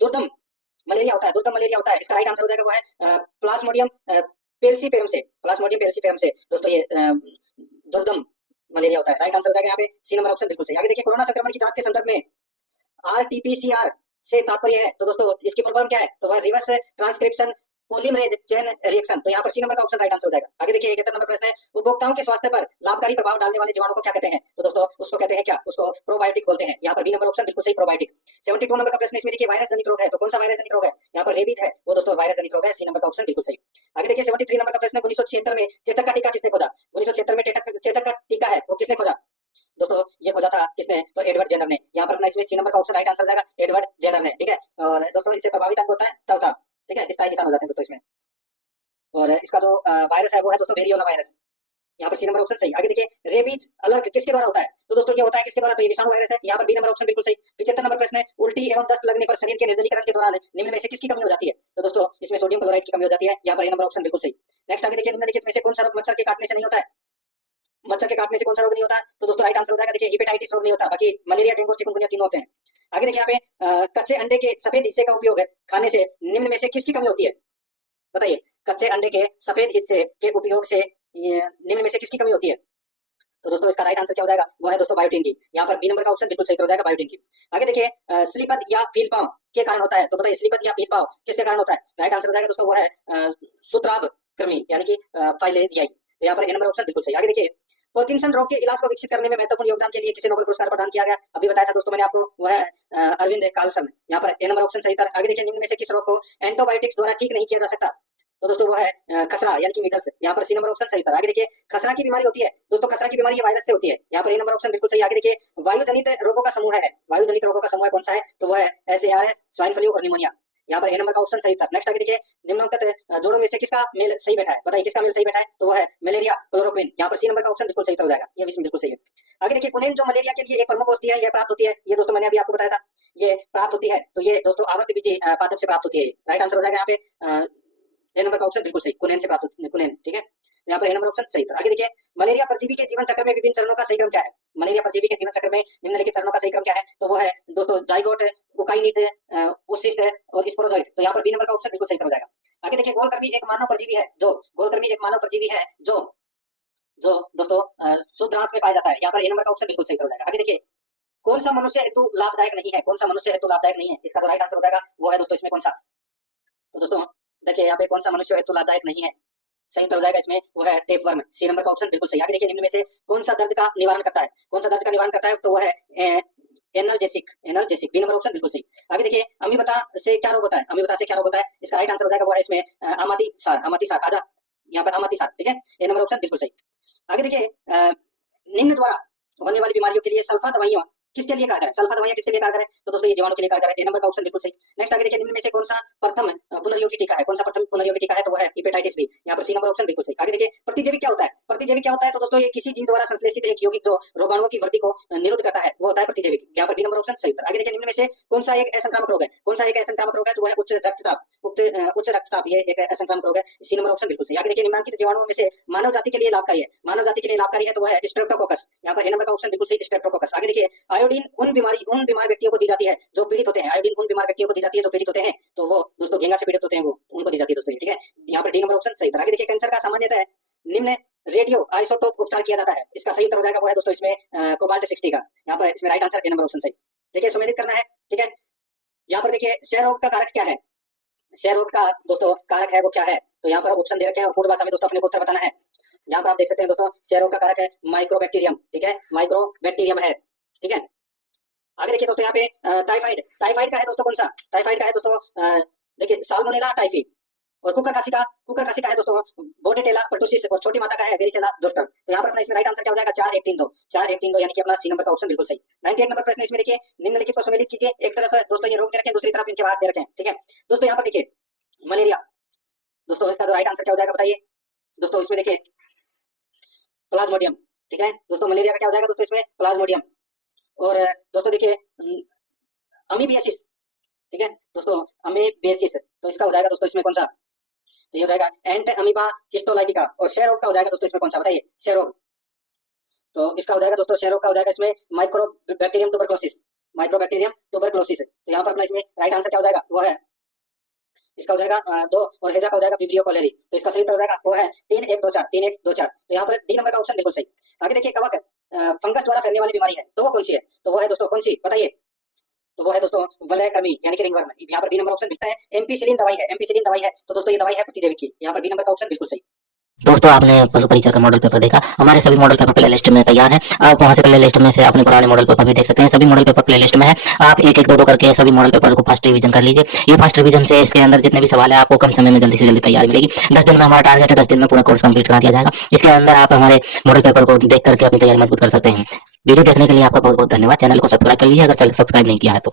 दुर्दम मलेरिया होता है। दुर्दम मलेरिया होता है, इसका राइट आंसर हो जाएगा वो है प्लाज्मोडियम पेल्सीफेरम से। प्लाज्मोडियम पेल्सीफेरम से दोस्तों ये दुर्दम मलेरिया होता है। राइट आंसर हो जाएगा यहाँ पे सी नंबर ऑप्शन बिल्कुल सही। आगे देखिए कोरोना संक्रमण की जांच के संदर्भ में आरटीपीसीआर से तात्पर्य है, तो दोस्तों इसकी फुल फॉर्म क्या है? तो वह reverse transcription polymerase chain reaction. तो यहाँ पर सी नंबर का ऑप्शन राइट आंसर हो जाएगा। आगे देखिए 71 नंबर प्रश्न है, उपभोक्ताओं के स्वास्थ्य पर लाभकारी प्रभाव डालने वाले जीवाणु को क्या कहते हैं? तो दोस्तों उसको कहते हैं क्या? उसको प्रोबायोटिक बोलते हैं। यहाँ पर बी नंबर ऑप्शन बिल्कुल सही, प्रोबायोटिक। 72 नंबर का प्रश्न इसमें देखिए वायरस जनित रोग है, तो कौन सा वायरस जनित रोग है? यहाँ पर रेबीज है, वो दोस्तों वायरस जनित रोग है। सी नंबर का ऑप्शन बिल्कुल सही। आगे देखिए 73 नंबर का प्रश्न 1976 में चेचक का टीका किसने खोजा? 1976 में चेचक का टीका है वो किसने खोजा? दोस्तों ये खोजा था किसने? तो एडवर्ड जेनर ने। यहाँ पर अपना इसमें सी नंबर का ऑप्शन राइट आंसर हो जाएगा, एडवर्ड जेनर ने। ठीक है, और दोस्तों इससे प्रभावित अंग होता है तवचा। ठीक है, स्थायी निशान हो जाते हैं दोस्तों इसमें। और इसका जो वायरस है वो है दोस्तों वेरियोला वायरस। यहाँ पर सी नंबर ऑप्शन सही। आगे देखिए रेबीज अलर्ट किसके द्वारा होता है? तो दोस्तों ये होता है किसके द्वारा? तो ये विषाणु वायरस है। यहाँ पर बी नंबर ऑप्शन बिल्कुल सही। 75 नंबर प्रश्न है, उल्टी एवं दस्त लगने पर शरीर के निर्जलीकरण के दौरान निम्न में से किसकी कमी हो जाती है? तो दोस्तों इसमें सोडियम क्लोराइड की कमी हो जाती है। यहाँ पर ए नंबर ऑप्शन बिल्कुल सही। नेक्स्ट आगे देखिए निम्नलिखित में से कौन सा रोग मच्छर के काटने से नहीं होता है? मच्छर के काटने से कौन सा रोग नहीं होता? तो दोस्तों राइट आंसर हो जाएगा देखिए हेपेटाइटिस रोग नहीं होता, बाकी मलेरिया, डेंगू, चिकनगुनिया तीनों होते हैं। आगे देखिए यहाँ पे कच्चे अंडे के सफेद हिस्से का उपयोग खाने से निम्न में से किसकी कमी होती है? बताइए, कच्चे अंडे के सफेद हिस्से के उपयोग से निम्न में से किसकी कमी होती है? तो दोस्तों इसका राइट आंसर क्या हो जाएगा? वो है दोस्तों बायोटिन की। यहाँ पर बी नंबर का ऑप्शन बिल्कुल सही हो जाएगा, बायोटिन की। आगे देखिए स्लीपत या फीलपाव के कारण होता है, तो बताइए स्लीपत या फीलपाव किसके कारण होता है? राइट आंसर हो जाएगा दोस्तों वो है सूत्राभ कृमि यानी कि फाइलेरियाई। तो यहाँ पर ए नंबर ऑप्शन बिल्कुल सही। आगे देखिए पार्किंसन रोग के इलाज को विकसित करने में महत्वपूर्ण योगदान के लिए किसे नोबेल पुरस्कार प्रदान किया गया? अभी बताया था दोस्तों मैंने आपको, वो है अरविंद कार्लसन। यहाँ पर ए नंबर ऑप्शन सही था। आगे देखिए निम्न में से किस रोग को एंटीबायोटिक्स द्वारा ठीक नहीं किया जा सकता? तो दोस्तों वो है खसरा यानी कि मीजल्स। यहाँ पर सी नंबर ऑप्शन सही था। आगे देखिए खसरा की बीमारी होती है दोस्तों, खसरा की बीमारी ये वायरस से होती है। यहाँ पर ए नंबर ऑप्शन बिल्कुल सही। आगे देखिए वायु जनित रोगों का समूह है, वायु जनित रोगों का समूह कौन सा है? तो वो है SARS, स्वाइन फ्लू और निमोनिया। यहाँ पर ए नंबर का ऑप्शन सही था। नेक्स्ट आगे देखिए निम्नलिखित जोड़ों में से किसका मेल सही बैठा है? बताइए किसका मेल सही बैठा है? तो वो है मलेरिया क्लोरोक्विन। यहाँ पर सी नंबर का ऑप्शन बिल्कुल सही हो जाएगा, ये भी बिल्कुल सही है। आगे देखिए कुनिन जो मलेरिया के लिए एक प्रमुख औषधि है, ये प्राप्त होती है, ये दोस्तों मैंने अभी आपको बताया था, ये प्राप्त होती है। तो ये दोस्तों आवर्त बीजी पादप से प्राप्त होती है। राइट आंसर हो जाएगा यहाँ पे ए नंबर का ऑप्शन बिल्कुल सही, कुनेन से प्राप्त होती है, कुनेन। ठीक है, यहाँ पर ए नंबर ऑप्शन सही था। आगे देखिए मलेरिया परजीवी के जीवन चक्र में विभिन्न चरणों का सही क्रम क्या है? मलेरिया परजीवी के जीवन चक्र में निम्नलिखित चरणों का सही क्रम क्या है? तो वो है दोस्तों जाइगोट, उकाइनिट, ओसिस्ट और स्पोरोजोइट। तो यहाँ पर बी नंबर का ऑप्शन बिल्कुल सही हो जाएगा। आगे देखिए गोलकृमि एक मानव परजीवी है जो गोलकृमि एक मानव परजीवी है जो दोस्तों शुद्धांत में पाया जाता है। यहाँ पर ए नंबर का ऑप्शन बिल्कुल सही हो जाएगा। आगे देखिए कौन सा मनुष्य हेतु लाभदायक नहीं है? कौन सा मनुष्य हेतु लाभदायक नहीं है? इसका जो राइट आंसर हो जाएगा वो है दोस्तों इसमें कौन सा? तो दोस्तों देखिए यहाँ पे कौन सा मनुष्य हेतु लाभदायक नहीं है? सही उत्तर हो जाएगा इसमें वो है टेपवर्म। सी नंबर का ऑप्शन बिल्कुल सही। आगे देखिए निम्न में से कौन सा दर्द का निवारण करता है? कौन सा दर्द का निवारण करता है? तो वो है analgesic, analgesic. B number option बिल्कुल सही। आगे देखिए अमीबता से क्या रोग होता है? अमीबता से क्या रोग होता है? इसका राइट आंसर हो जाएगा वो है इसमें अमातीसार, अमातीसार। आजा यहाँ पर अमातीसार। ठीक है, ए नंबर ऑप्शन बिल्कुल सही। आगे देखिए निम्न द्वारा होने वाली बीमारियों के लिए सल्फा दवाइयां किसके लिए कारगर है? सल्फा दवाइयां किसके लिए कारगर है? तो दोस्तों ये जीवाणु के लिए कारगर है। ए नंबर का ऑप्शन बिल्कुल सही। नेक्स्ट आगे देखिए निम्न में से कौन सा प्रथम पुनर्योगी टीका है? कौन सा प्रथम पुनर्योगी टीका है? तो वो है हेपेटाइटिस बी। यहाँ पर सी नंबर ऑप्शन बिल्कुल सही। आगे देखिए प्रतिजैविक क्या होता है? प्रतिजैविक क्या होता है? तो दोस्तों ये किसी जीन द्वारा संश्लेषित एक यौगिक जो रोगाणुओं की वृद्धि को निरोध करता है, वो होता है प्रतिजैविक। यहाँ पर बी नंबर ऑप्शन सही। आगे देखिए निम्न में से कौन सा एक असंक्रामक रोग है? कौन सा एक असंक्रामक रोग है? तो वो है उच्च रक्तचाप, उच्च रक्तचाप, ये एक असंक्रामक रोग है। सी नंबर ऑप्शन बिल्कुल सही। आगे देखिए निम्नलिखित जीवाणुओं में से मानव जाति के लिए लाभकारी है, मानव जाति के लिए लाभकारी है, तो वो है स्ट्रेप्टोकोकस। यहाँ पर ए नंबर का ऑप्शन बिल्कुल सही, स्ट्रेप्टोकोकस। आगे देखिए आयोडीन उन बीमार व्यक्तियों को दी जाती है जो पीड़ित होते हैं, आयोडीन उन बीमार व्यक्तियों को दी जाती है जो पीड़ित होते हैं, तो वो दोस्तों घेंगा से पीड़ित होते हैं, वो उनको दी जाती है दोस्तों। ठीक है, यहाँ पर डी नंबर ऑप्शन सही। आगे देखिए कैंसर का सामान्यतः निम्न रेडियो आइसोटोप उपचार किया जाता है, इसका सही उत्तर हो जाएगा वो है दोस्तों इसमें कोबाल्ट 60 का। यहाँ पर इसमें right answer A number option सही। देखिए सुमेलित करना है। ठीक है, यहाँ पर देखिए क्षय रोग का कारक क्या है? क्षय रोग का दोस्तों कारक है वो क्या है? तो यहाँ पर ऑप्शन दे रखे हैं और पूर्ण भाषा में दोस्तों अपने को उत्तर बताना है। यहाँ पर आप देख सकते हैं दोस्तों क्षय रोग का कारक है माइक्रोबैक्टीरियम। ठीक है, माइक्रोबैक्टीरियम है। ठीक है, आगे देखिए दोस्तों यहाँ पे टाइफाइड, टाइफाइड का है दोस्तों कौन सा? टाइफाइड का है दोस्तों देखिए साल्मोनेला टाइफी। और कुकर खांसी का है दोस्तों बोर्डेटेला पर्टुसिस। और छोटी माता का है वेरिसेला जोस्टर। तो यहाँ पर अपना इसमें राइट आंसर क्या हो जाएगा? 4-1-3-2 यानी कि अपना सी नंबर का ऑप्शन बिल्कुल सही। 98 नंबर प्रश्न इसमें देखिए निम्नलिखित को सम्मिलित कीजिए। एक तरफ दोस्तों ये रोग दे रखे हैं, दूसरी तरफ इनके भाग दे रखे हैं। ठीक है दोस्तों, यहाँ पर देखिए मलेरिया, दोस्तों इसका जो राइट आंसर क्या हो जाएगा बताइए? दोस्तों इसमें देखिए प्लाज्मोडियम, ठीक है दोस्तों। मलेरिया का क्या हो जाएगा दोस्तों इसमें, प्लाज्मोडियम। और दोस्तों देखिए अमीबियासिस, ठीक है दोस्तों, अमीबियासिस, तो इसका हो जाएगा दोस्तों इसमें कौन सा, तो ये हो जाएगा एंट अमीबा हिस्टोलाइटिका। और क्षय रोग का हो जाएगा दोस्तों इसमें कौन सा, बताइए, क्षय रोग, तो इसका हो जाएगा दोस्तों क्षय रोग का हो जाएगा इसमें माइक्रोबैक्टीरियम ट्यूबरक्लोसिस, माइक्रोबैक्टीरियम ट्यूबरक्लोसिस। तो यहाँ पर अपना इसमें राइट आंसर क्या हो जाएगा, वो है इसका हो जाएगा 2, और हेजा का हो जाएगा विब्रियो कॉलेरी। तो इसका सही उत्तर हो जाएगा वो है 3-1-2-4, 3-1-2-4। तो यहाँ पर डी नंबर का ऑप्शन बिल्कुल सही। आगे देखिए कवक फंगस द्वारा फैलने वाली बीमारी है, तो वो कौन सी है, तो वो है दोस्तों कौन सी, बताइए, तो वो है दोस्तों वलयकृमि यानी कि रिंगवर्म। यहाँ पर बी नंबर ऑप्शन मिलता है। एम्पिसिलिन दवाई है, एम्पिसिलिन दवाई है, तो दोस्तों ये दवाई है प्रतिजैविक की। यहाँ पर बी नंबर का ऑप्शन बिल्कुल सही। दोस्तों आपने पशु परिचर का मॉडल पेपर देखा, हमारे सभी मॉडल पेपर प्ले लिस्ट में तैयार है। आप वहां से प्ले लिस्ट में से अपने पुराने मॉडल पेपर भी देख सकते हैं। सभी मॉडल पेपर प्ले लिस्ट में है। आप एक एक दो करके सभी मॉडल पेपर को फर्स्ट रिवीजन कर लीजिए। ये फर्स्ट रिवीजन से इसके अंदर जितने भी सवाल है आपको कम समय में जल्दी से जल्दी तैयारी मिलेगी। 10 दिन में हमारा टारगेट है, 10 दिन में पूरा कोर्स कंप्लीट करा दिया जाएगा। इसके अंदर आप हमारे मॉडल पेपर को देख करके अपनी तैयारी मजबूत कर सकते हैं। वीडियो देखने के लिए आपका बहुत बहुत धन्यवाद। चैनल को सब्सक्राइब कर लीजिए अगर सब्सक्राइब नहीं किया है तो।